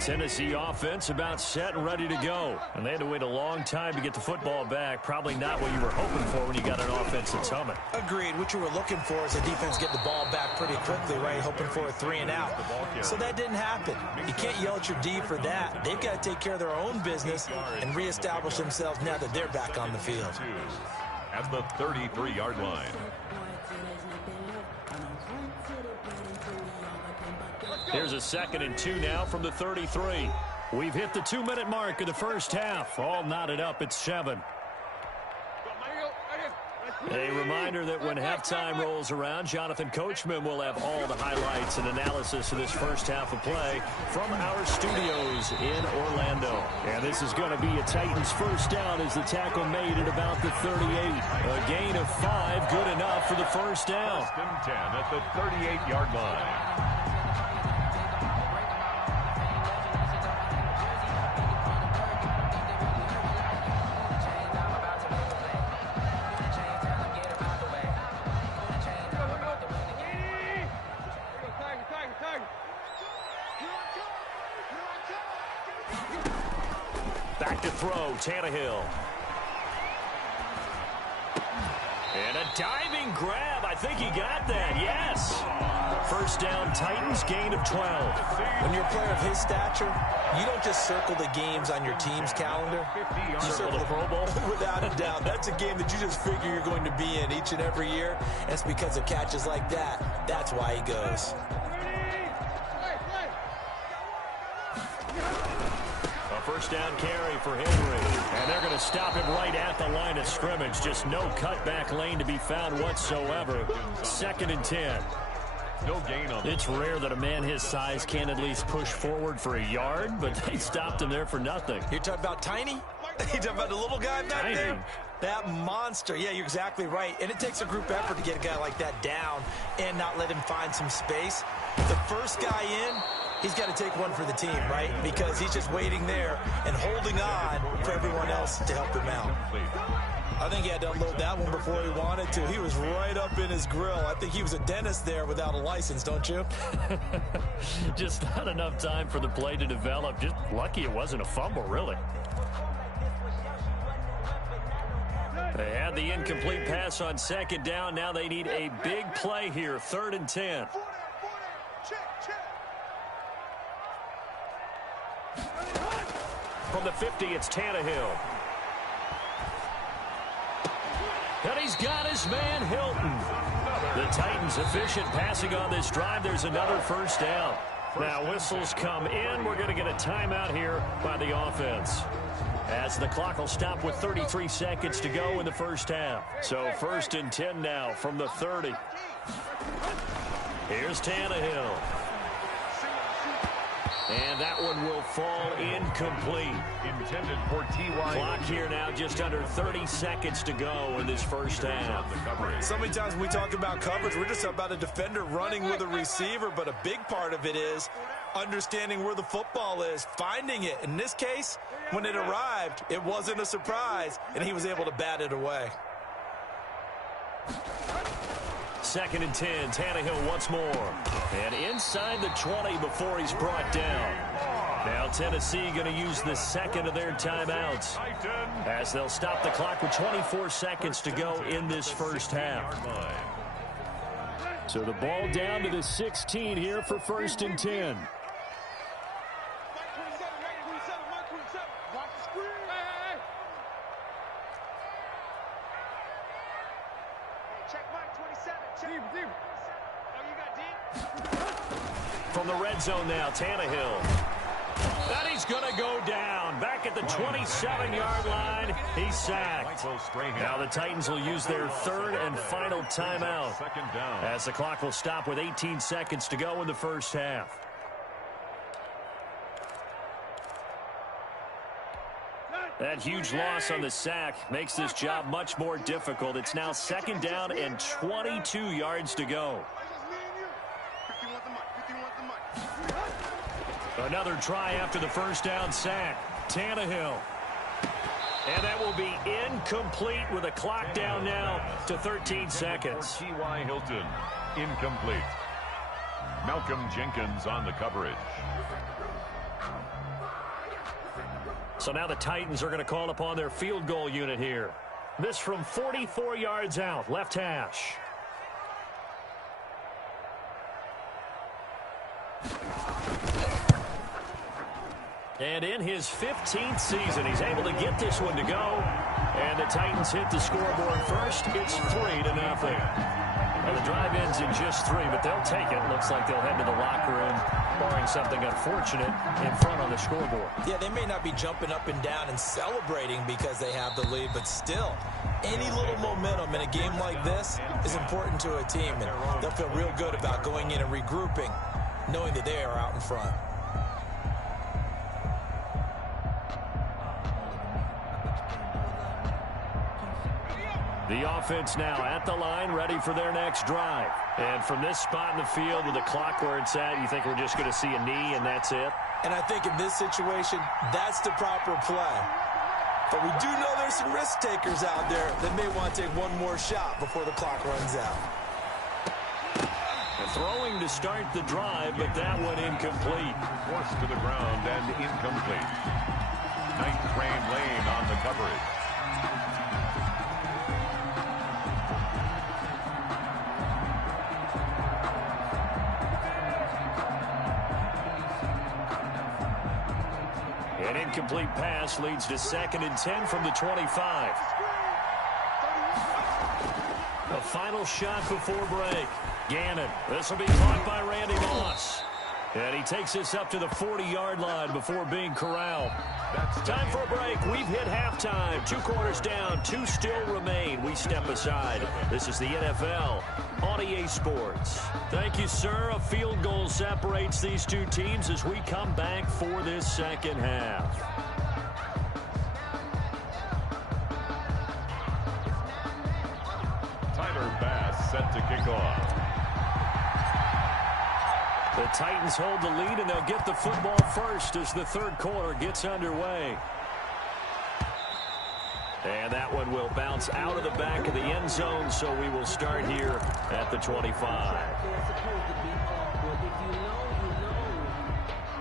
Tennessee offense about set and ready to go. And they had to wait a long time to get the football back. Probably not what you were hoping for when you got an offense that's humming. Agreed. What you were looking for is a defense get the ball back pretty quickly, right? Hoping for a 3 and out. So that didn't happen. You can't yell at your D for that. They've got to take care of their own business and reestablish themselves now that they're back on the field. At the 33-yard line. Here's a 2nd and 2 now from the 33. We've hit the 2-minute mark of the first half. All knotted up at 7. A reminder that when halftime rolls around, Jonathan Coachman will have all the highlights and analysis of this first half of play from our studios in Orlando. And this is going to be a Titans first down as the tackle made at about the 38. A gain of 5, good enough for the first down. 1st and 10 at the 38-yard line. Back to throw, Tannehill. And a diving grab. I think he got that, yes. First down, Titans gain of 12. When you're a player of his stature, you don't just circle the games on your team's calendar. You circle the Pro Bowl. Without a doubt. That's a game that you just figure you're going to be in each and every year. And it's because of catches like that. That's why he goes. A first down carry for Henry. And they're going to stop him right at the line of scrimmage. Just no cutback lane to be found whatsoever. 2nd and 10. No gain on. It's rare that a man his size can at least push forward for a yard, but they stopped him there for nothing. You're talking about Tiny? You're talking about the little guy back there? That monster. Yeah, you're exactly right. And it takes a group effort to get a guy like that down and not let him find some space. The first guy in, he's got to take one for the team, right? Because he's just waiting there and holding on for everyone else to help him out. I think he had to unload that one before he wanted to. He was right up in his grill. I think he was a dentist there without a license, don't you? Just not enough time for the play to develop. Just lucky it wasn't a fumble, really. They had the incomplete pass on 2nd down. Now they need a big play here. 3rd and 10. From the 50, it's Tannehill. And he's got his man, Hilton. The Titans efficient passing on this drive. There's another first down. Now whistles come in. We're going to get a timeout here by the offense, as the clock will stop with 33 seconds to go in the first half. So 1st and 10 now from the 30. Here's Tannehill. And that one will fall incomplete. Intended for T.Y. Clock here now, just under 30 seconds to go in this first half. So many times when we talk about coverage, we're just about a defender running with a receiver, but a big part of it is understanding where the football is, finding it. In this case, when it arrived, it wasn't a surprise, and he was able to bat it away. 2nd and 10, Tannehill once more. And inside the 20 before he's brought down. Now Tennessee going to use the 2nd of their timeouts, as they'll stop the clock with 24 seconds to go in this first half. So the ball down to the 16 here for 1st and 10. From the red zone now, Tannehill. And he's going to go down. Back at the 27-yard line, he's sacked. Now the Titans will use their 3rd and final timeout, as the clock will stop with 18 seconds to go in the first half. That huge loss on the sack makes this job much more difficult. It's now 2nd down and 22 yards to go. Another try after the first down sack. Tannehill. And that will be incomplete with a clock down now to 13 seconds. T.Y. Hilton, incomplete. Malcolm Jenkins on the coverage. So now the Titans are going to call upon their field goal unit here. This from 44 yards out, left hash. And in his 15th season, he's able to get this one to go. And the Titans hit the scoreboard first. It's 3-0. Well, the drive ends in just 3, but they'll take it. Looks like they'll head to the locker room, barring something unfortunate, in front on the scoreboard. Yeah, they may not be jumping up and down and celebrating because they have the lead, but still, any little momentum in a game like this is important to a team, and they'll feel real good about going in and regrouping, knowing that they are out in front. The offense now at the line, ready for their next drive. And from this spot in the field with the clock where it's at, you think we're just going to see a knee and that's it? And I think in this situation, that's the proper play. But we do know there's some risk takers out there that may want to take one more shot before the clock runs out. Throwing to start the drive, but that one incomplete. Forced to the ground and incomplete. Night Train Lane on the coverage. incomplete pass leads to 2nd and 10 from the 25. A final shot before break. Gannon. This will be caught by Randy Moss. And he takes us up to the 40-yard line before being corralled. Time for a break. We've hit halftime. 2 quarters down. 2 still remain. We step aside. This is the NFL on EA Sports. Thank you, sir. A field goal separates these two teams as we come back for this second half. Tyler Bass set to kick off. The Titans hold the lead, and they'll get the football first as the third quarter gets underway. And that one will bounce out of the back of the end zone, so we will start here at the 25.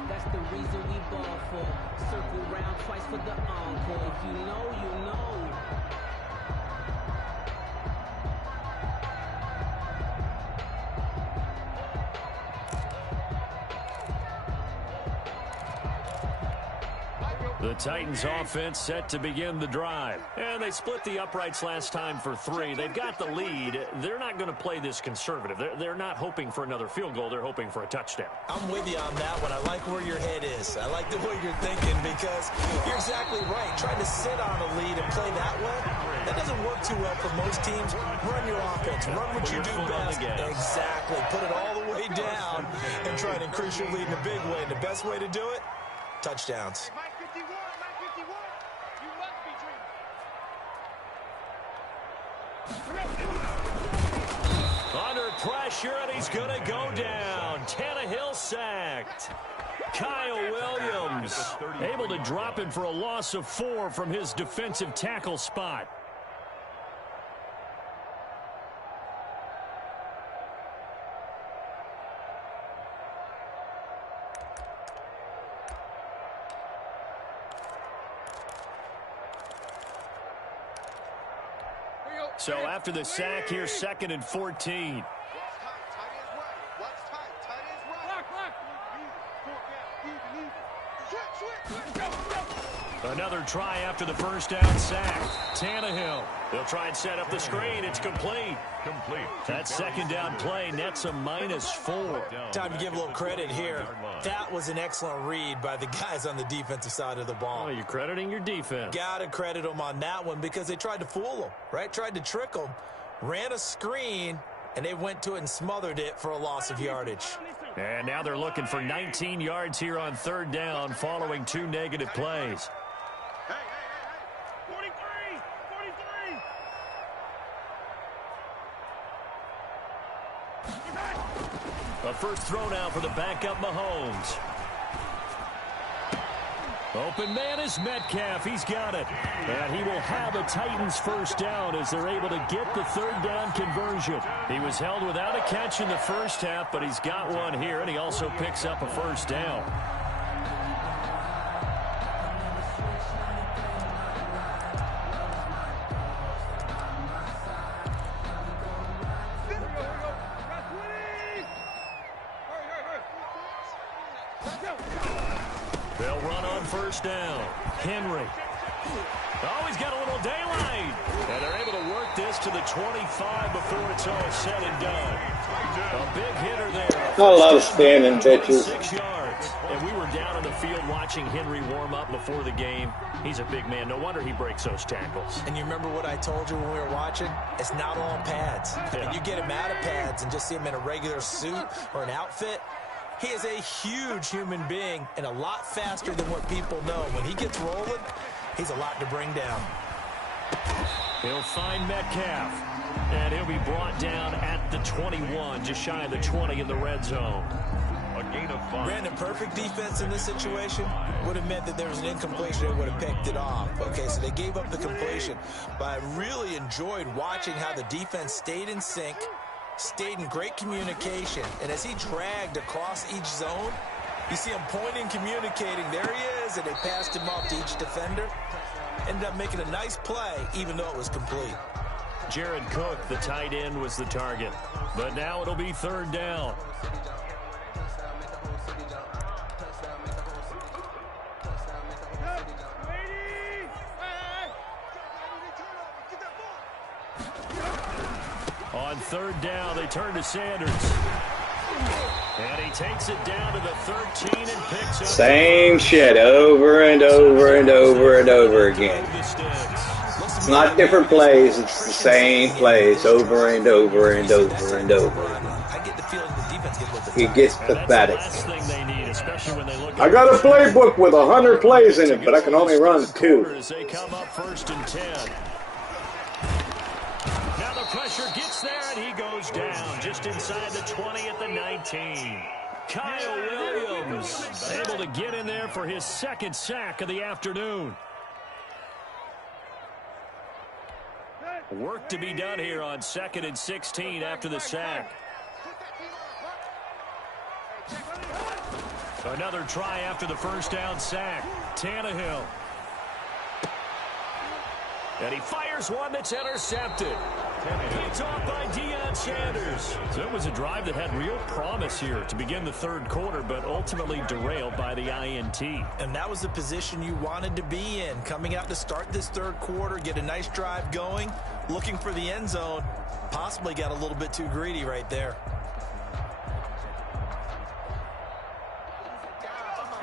That's the reason we ball for. Circle round twice for the encore. If you know, you know. The Titans offense set to begin the drive. And they split the uprights last time for 3. They've got the lead. They're not going to play this conservative. They're not hoping for another field goal. They're hoping for a touchdown. I'm with you on that one. I like where your head is. I like the way you're thinking because you're exactly right. Trying to sit on a lead and play that way, that doesn't work too well for most teams. Run your offense. Run what you do best. Exactly. Put it all the way down and try and increase your lead in a big way. And the best way to do it, touchdowns. Under pressure, and he's going to go down. Tannehill sacked. Kyle Williams able to drop him for a loss of 4 from his defensive tackle spot. So after the sack, here's 2nd and 14. Another try after the first down sack. Tannehill. They'll try and set up the screen. It's complete. That 2nd down play nets a -4. Time to give a little credit here. That was an excellent read by the guys on the defensive side of the ball. Oh, you're crediting your defense. Got to credit them on that one because they tried to fool them, right? Tried to trick them. Ran a screen, and they went to it and smothered it for a loss of yardage. And now they're looking for 19 yards here on 3rd down following 2 negative plays. A first throw now for the backup Mahomes. Open man is Metcalf. He's got it. And he will have a Titans first down as they're able to get the 3rd down conversion. He was held without a catch in the first half, but he's got one here, and he also picks up a first down. They'll run on first down. Henry. Oh, he's got a little daylight. And they're able to work this to the 25 before it's all said and done. A big hitter there. I love standing bitches. 6 yards. And we were down in the field watching Henry warm up before the game. He's a big man. No wonder he breaks those tackles. And you remember what I told you when we were watching? It's not all pads. Yeah. And you get him out of pads and just see him in a regular suit or an outfit. He is a huge human being and a lot faster than what people know. When he gets rolling, he's a lot to bring down. He'll find Metcalf. And he'll be brought down at the 21, just shy of the 20 in the red zone. A gain of 5. Brandon, perfect defense in this situation would have meant that there was an incompletion. They would have picked it off. Okay, so they gave up the completion. But I really enjoyed watching how the defense stayed in sync, stayed in great communication. And as he dragged across each zone, you see him pointing, communicating. There he is, and they passed him off to each defender. Ended up making a nice play, even though it was complete. Jared Cook, the tight end, was the target. But now it'll be 3rd down. On third down, they turn to Sanders. And he takes it down to the 13 and picks up. Same shit over and over and over and over again. It's not different plays. It's the same plays over and over and over and over. It gets pathetic. I got a playbook with 100 plays in it, but I can only run 2. They come up 1st and 10. Now the pressure gets there, and he goes down just inside the 20 at the 19. Kyle Williams able to get in there for his 2nd sack of the afternoon. Work to be done here on 2nd and 16 after the sack. Another try after the 1st down sack. Tannehill. And he fires one that's intercepted. Picked off by Deion Sanders. So it was a drive that had real promise here to begin the 3rd quarter, but ultimately derailed by the INT. And that was the position you wanted to be in. Coming out to start this 3rd quarter, get a nice drive going, looking for the end zone. Possibly got a little bit too greedy right there.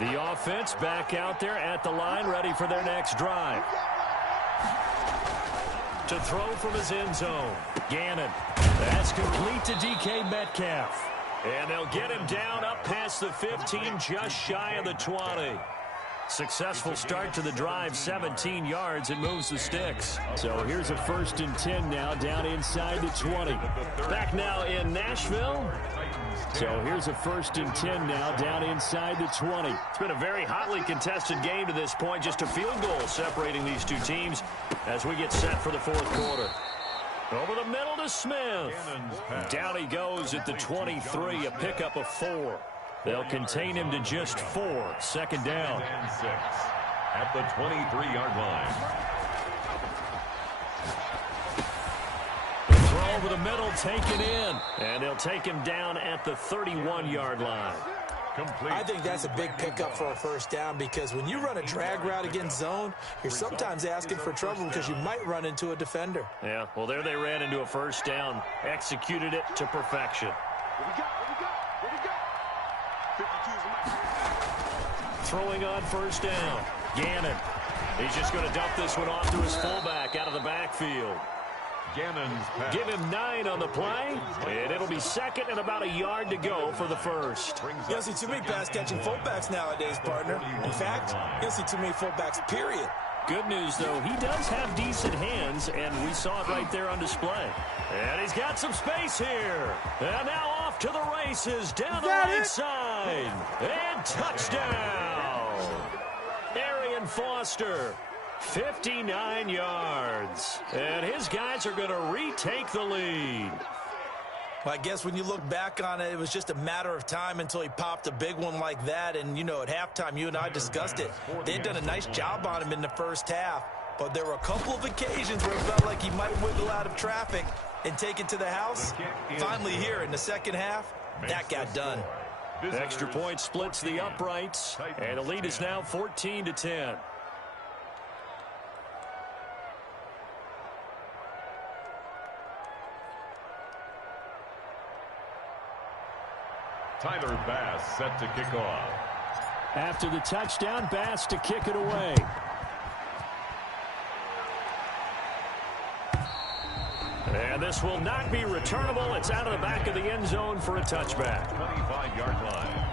The offense back out there at the line, ready for their next drive. To throw from his end zone. Gannon. That's complete to DK Metcalf. And they'll get him down up past the 15, just shy of the 20. Successful start to the drive, 17 yards, and moves the sticks. So here's a 1st and 10 now, down inside the 20. Back now in Nashville. So here's a 1st and 10 now, down inside the 20. It's been a very hotly contested game to this point. Just a field goal separating these two teams as we get set for the 4th quarter. Over the middle to Smith. Down he goes at the 23, a pickup of 4. They'll contain him to just 4. 2nd down. And 6 at the 23-yard line. Throw over the middle, taken in. And they'll take him down at the 31-yard line. I think that's a big pickup for a 1st down, because when you run a drag route against zone, you're sometimes asking for trouble because you might run into a defender. Yeah, well, there they ran into a 1st down. Executed it to perfection. Throwing on 1st down. Gannon. He's just going to dump this one off to his fullback out of the backfield. Gannon's pass. Give him 9 on the play, and it'll be 2nd and about a yard to go for the 1st. You don't see too many pass-catching fullbacks nowadays, partner. In fact, you don't see too many fullbacks, period. Good news, though, he does have decent hands, and we saw it right there on display. And he's got some space here. And now off to the races, down the right side. And touchdown. Arian Foster, 59 yards. And his guys are going to retake the lead. Well, I guess when you look back on it, it was just a matter of time until he popped a big one like that. And, you know, at halftime, you and I discussed it. They'd done a nice job on him in the 1st half. But there were a couple of occasions where it felt like he might wiggle out of traffic and take it to the house. Finally here in the 2nd half, that got done. Extra point splits the uprights. And the lead is now 14-10. Tyler Bass set to kick off. After the touchdown, Bass to kick it away. And this will not be returnable. It's out of the back of the end zone for a touchback. 25-yard line.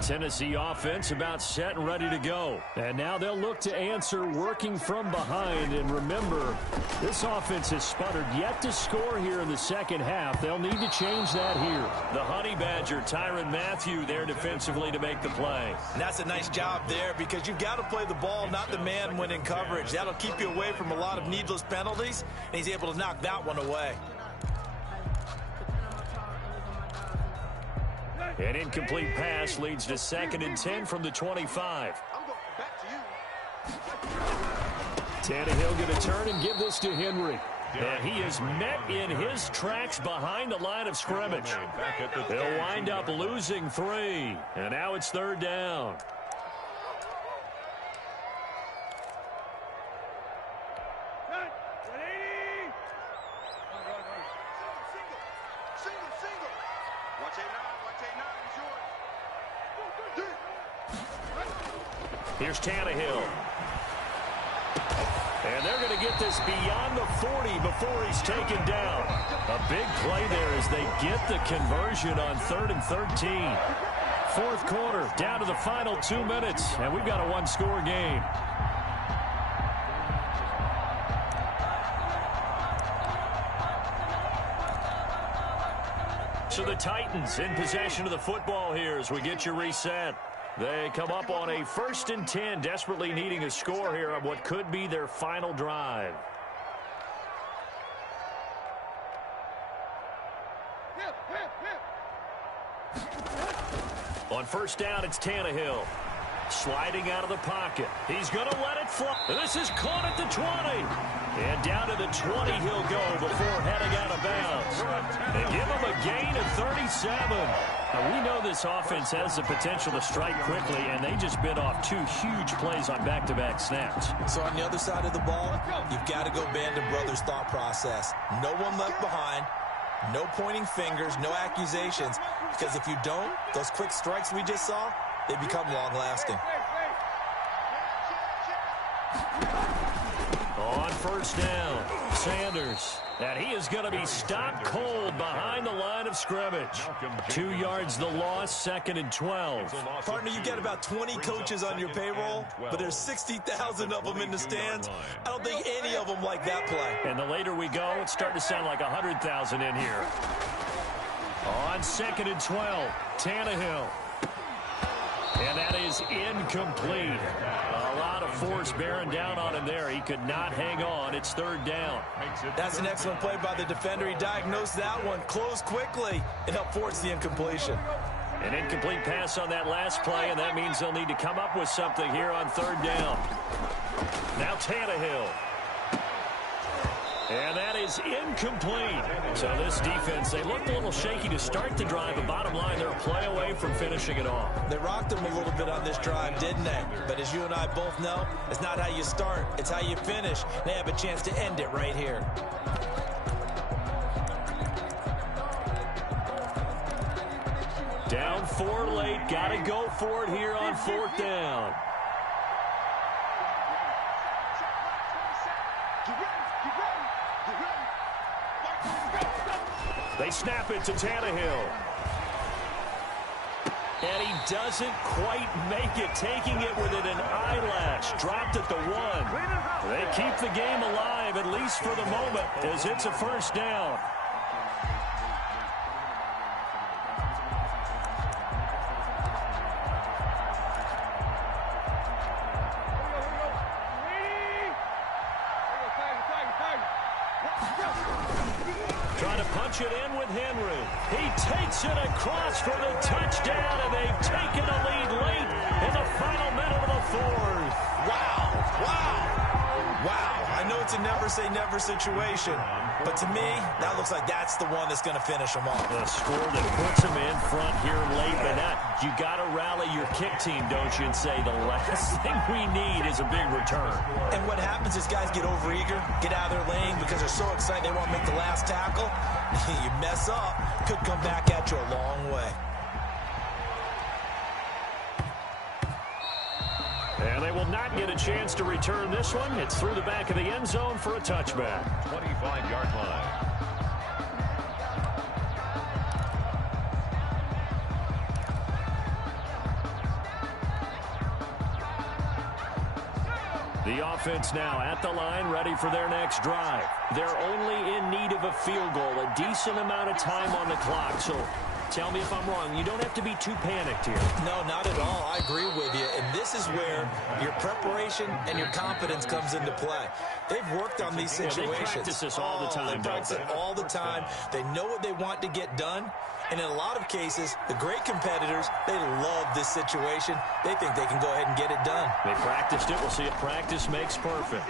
Tennessee offense about set and ready to go. And now they'll look to answer working from behind. And remember, this offense has sputtered yet to score here in the 2nd half. They'll need to change that here. The Honey Badger, Tyrann Mathieu, there defensively to make the play. And that's a nice job there, because you've got to play the ball, not the man when in coverage. That'll keep you away from a lot of needless penalties, and he's able to knock that one away. An incomplete pass leads to 2nd and 10 from the 25. Tannehill going to turn and give this to Henry. And he is met in his tracks behind the line of scrimmage. He'll wind up losing 3. And now it's 3rd down. Here's Tannehill. And they're going to get this beyond the 40 before he's taken down. A big play there as they get the conversion on 3rd and 13. 4th quarter, down to the final 2 minutes, and we've got a one-score game. So the Titans in possession of the football here as we get you reset. They come up on a 1st and 10, desperately needing a score here on what could be their final drive. On 1st down, it's Tannehill. Sliding out of the pocket. He's going to let it fly. This is caught at the 20. And down to the 20 he'll go before heading out of bounds. They give him a gain of 37. Now, we know this offense has the potential to strike quickly, and they just bit off 2 huge plays on back-to-back snaps. So on the other side of the ball, you've got to go Band of Brothers thought process. No one left behind. No pointing fingers, no accusations. Because if you don't, those quick strikes we just saw, they become long-lasting. On 1st down, Sanders. And he is going to be stopped cold behind the line of scrimmage. 2 yards the loss, 2nd and 12. Partner, you got about 20 coaches on your payroll, but there's 60,000 of them in the stands. I don't think any of them like that play. And the later we go, it's starting to sound like 100,000 in here. On 2nd and 12, Tannehill. And that is incomplete. A lot of force bearing down on him there. He could not hang on. It's 3rd down. That's an excellent play by the defender. He diagnosed that one, closed quickly, and helped force the incompletion. An incomplete pass on that last play, and that means they'll need to come up with something here on 3rd down. Now Tannehill. And that is incomplete. So this defense, they looked a little shaky to start the drive, but bottom line, they're a play away from finishing it off. They rocked them a little bit on this drive, didn't they? But as you and I both know, it's not how you start, it's how you finish. They have a chance to end it right here. Down 4 late, got to go for it here on 4th down. They snap it to Tannehill. And he doesn't quite make it, taking it within an eyelash. Dropped at the 1. They keep the game alive, at least for the moment, as it's a 1st down. Trying to punch it in with Henry. He takes it across for the touchdown, and they've taken the lead late in the final minute of the 4th. Wow, wow, wow. I know it's a never-say-never situation, but to me, that looks like that's the one that's going to finish them off. The score that puts them in front here late, but you got to rally your kick team, don't you, and say the last thing we need is a big return. And what happens is guys get overeager, get out of their lane because they're so excited they want to make the last tackle. You mess up, could come back at you a long way. And they will not get a chance to return this one. It's through the back of the end zone for a touchback. 25-yard line. The offense now at the line, ready for their next drive. They're only in need of a field goal, a decent amount of time on the clock. So tell me if I'm wrong. You don't have to be too panicked here. No, not at all. I agree with you. And this is where your preparation and your confidence comes into play. They've worked on these situations. They practice this all the time, They practice it all the time. They know what they want to get done. And in a lot of cases, the great competitors, they love this situation. They think they can go ahead and get it done. They practiced it. We'll see if practice makes perfect.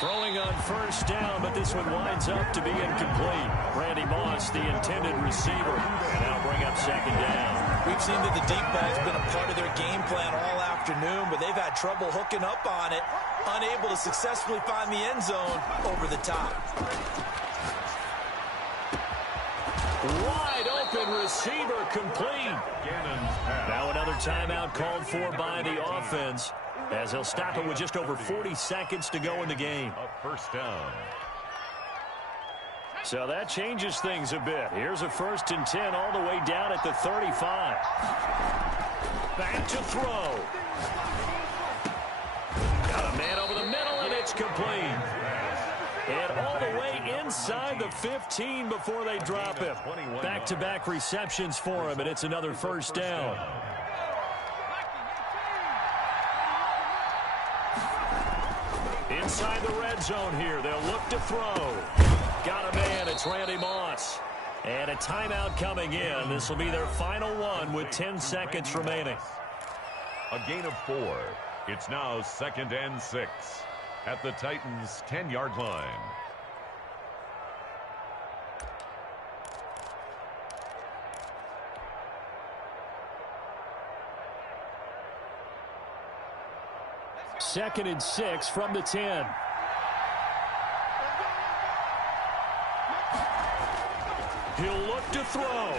Throwing on first down, but this one winds up to be incomplete. Randy Moss, the intended receiver, and now bring up second down. We've seen that the deep ball's been a part of their game plan all afternoon, but they've had trouble hooking up on it, unable to successfully find the end zone over the top. Wide open receiver complete. Now another timeout called for by the offense, as they'll stop it with just over 40 seconds to go in the game. A first down. So that changes things a bit. Here's a 1st and 10 all the way down at the 35. Back to throw. Got a man over the middle, and it's complete. And all the way inside the 15 before they drop him. Back-to-back receptions for him, and it's another first down. Inside the red zone here. They'll look to throw. Got a man. It's Randy Moss. And a timeout coming in. This will be their final one with 10 seconds remaining. A gain of 4. It's now 2nd and 6 at the Titans' 10-yard line. Second and 6 from the 10. He'll look to throw.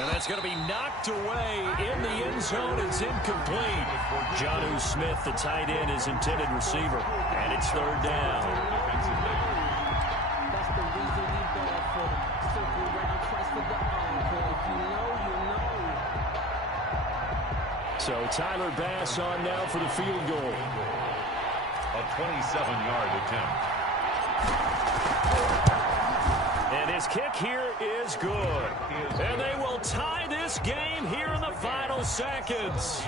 And that's going to be knocked away in the end zone. It's incomplete. Jonnu Smith, the tight end, is intended receiver. And it's 3rd down. That's the reason we ball for. Circle round twice for the encore. If you know, you know. So Tyler Bass on now for the field goal. A 27-yard attempt. And his kick here is good. And they will tie this game here in the final seconds.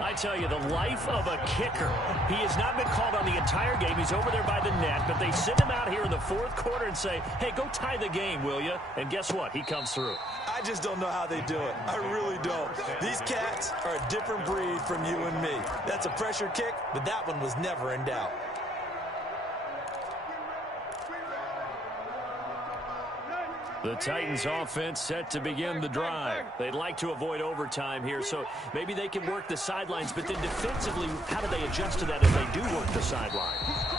I tell you, the life of a kicker. He has not been called on the entire game. He's over there by the net, but they send him out here in the 4th quarter and say, hey, go tie the game, will you? And guess what? He comes through. I just don't know how they do it. I really don't. These cats are a different breed from you and me. That's a pressure kick, but that one was never in doubt. The Titans offense set to begin the drive. They'd like to avoid overtime here, so maybe they can work the sidelines, but then defensively, how do they adjust to that if they do work the sideline?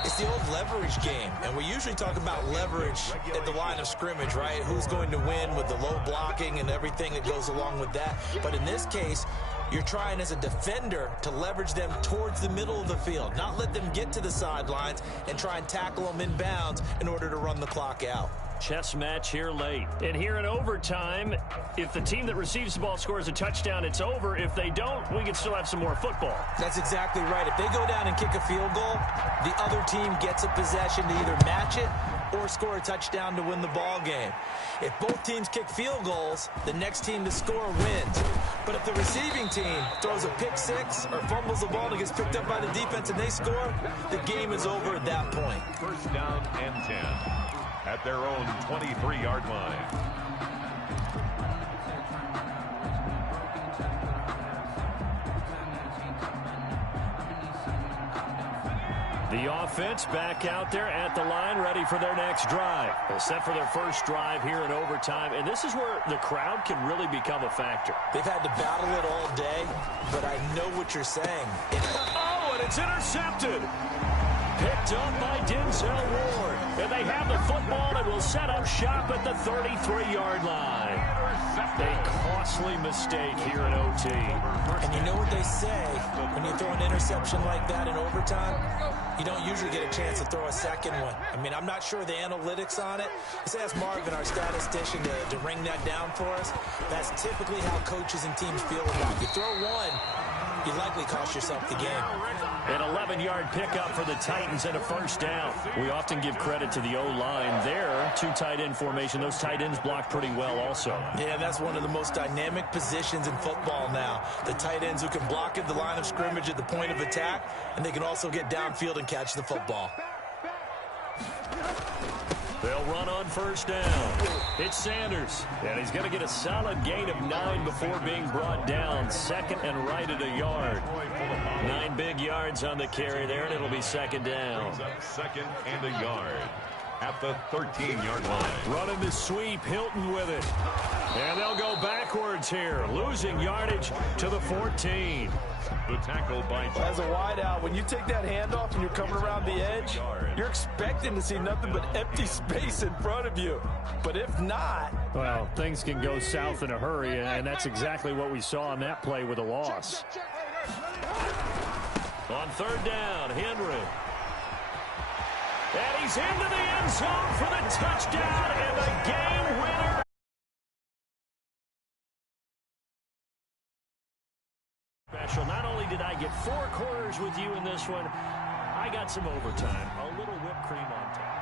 It's the old leverage game, and we usually talk about leverage at the line of scrimmage, right? Who's going to win with the low blocking and everything that goes along with that. But in this case, you're trying as a defender to leverage them towards the middle of the field, not let them get to the sidelines and try and tackle them in bounds in order to run the clock out. Chess match here late. And here in overtime, if the team that receives the ball scores a touchdown, it's over. If they don't, we can still have some more football. That's exactly right. If they go down and kick a field goal, the other team gets a possession to either match it or score a touchdown to win the ball game. If both teams kick field goals, the next team to score wins. But if the receiving team throws a pick six or fumbles the ball and gets picked up by the defense and they score, the game is over at that point. 1st down and 10 at their own 23-yard line. The offense back out there at the line, ready for their next drive. They're set for their first drive here in overtime, and this is where the crowd can really become a factor. They've had to battle it all day, but I know what you're saying. Oh, and it's intercepted. Picked up by Denzel Ward. And they have the football and will set up shop at the 33-yard line. A costly mistake here in OT. And you know what they say, when you throw an interception like that in overtime, you don't usually get a chance to throw a second one. I mean, I'm not sure the analytics on it. Let's ask Marvin, our statistician, to ring that down for us. That's typically how coaches and teams feel about it. You throw one, you likely cost yourself the game. An 11-yard pickup for the Titans and a first down. We often give credit to the O-line there. 2 tight end formation. Those tight ends block pretty well also. Yeah, that's one of the most dynamic positions in football now. The tight ends who can block at the line of scrimmage at the point of attack, and they can also get downfield and catch the football. They'll run on first down. It's Sanders, and he's going to get a solid gain of 9 before being brought down. Second and right at a yard. 9 big yards on the carry there, and it'll be second down. Second and a yard at the 13-yard line. Running the sweep, Hilton with it. And they'll go backwards here, losing yardage to the 14. The tackle by as a wideout, when you take that handoff and you're coming around the edge, you're expecting to see nothing but empty space in front of you. But if not, well, things can go south in a hurry, and that's exactly what we saw on that play with a loss. On third down, Henry. And he's into the end zone for the touchdown and the game winner. Special. Not only did I get 4 quarters with you in this one, I got some overtime. A little whipped cream on top.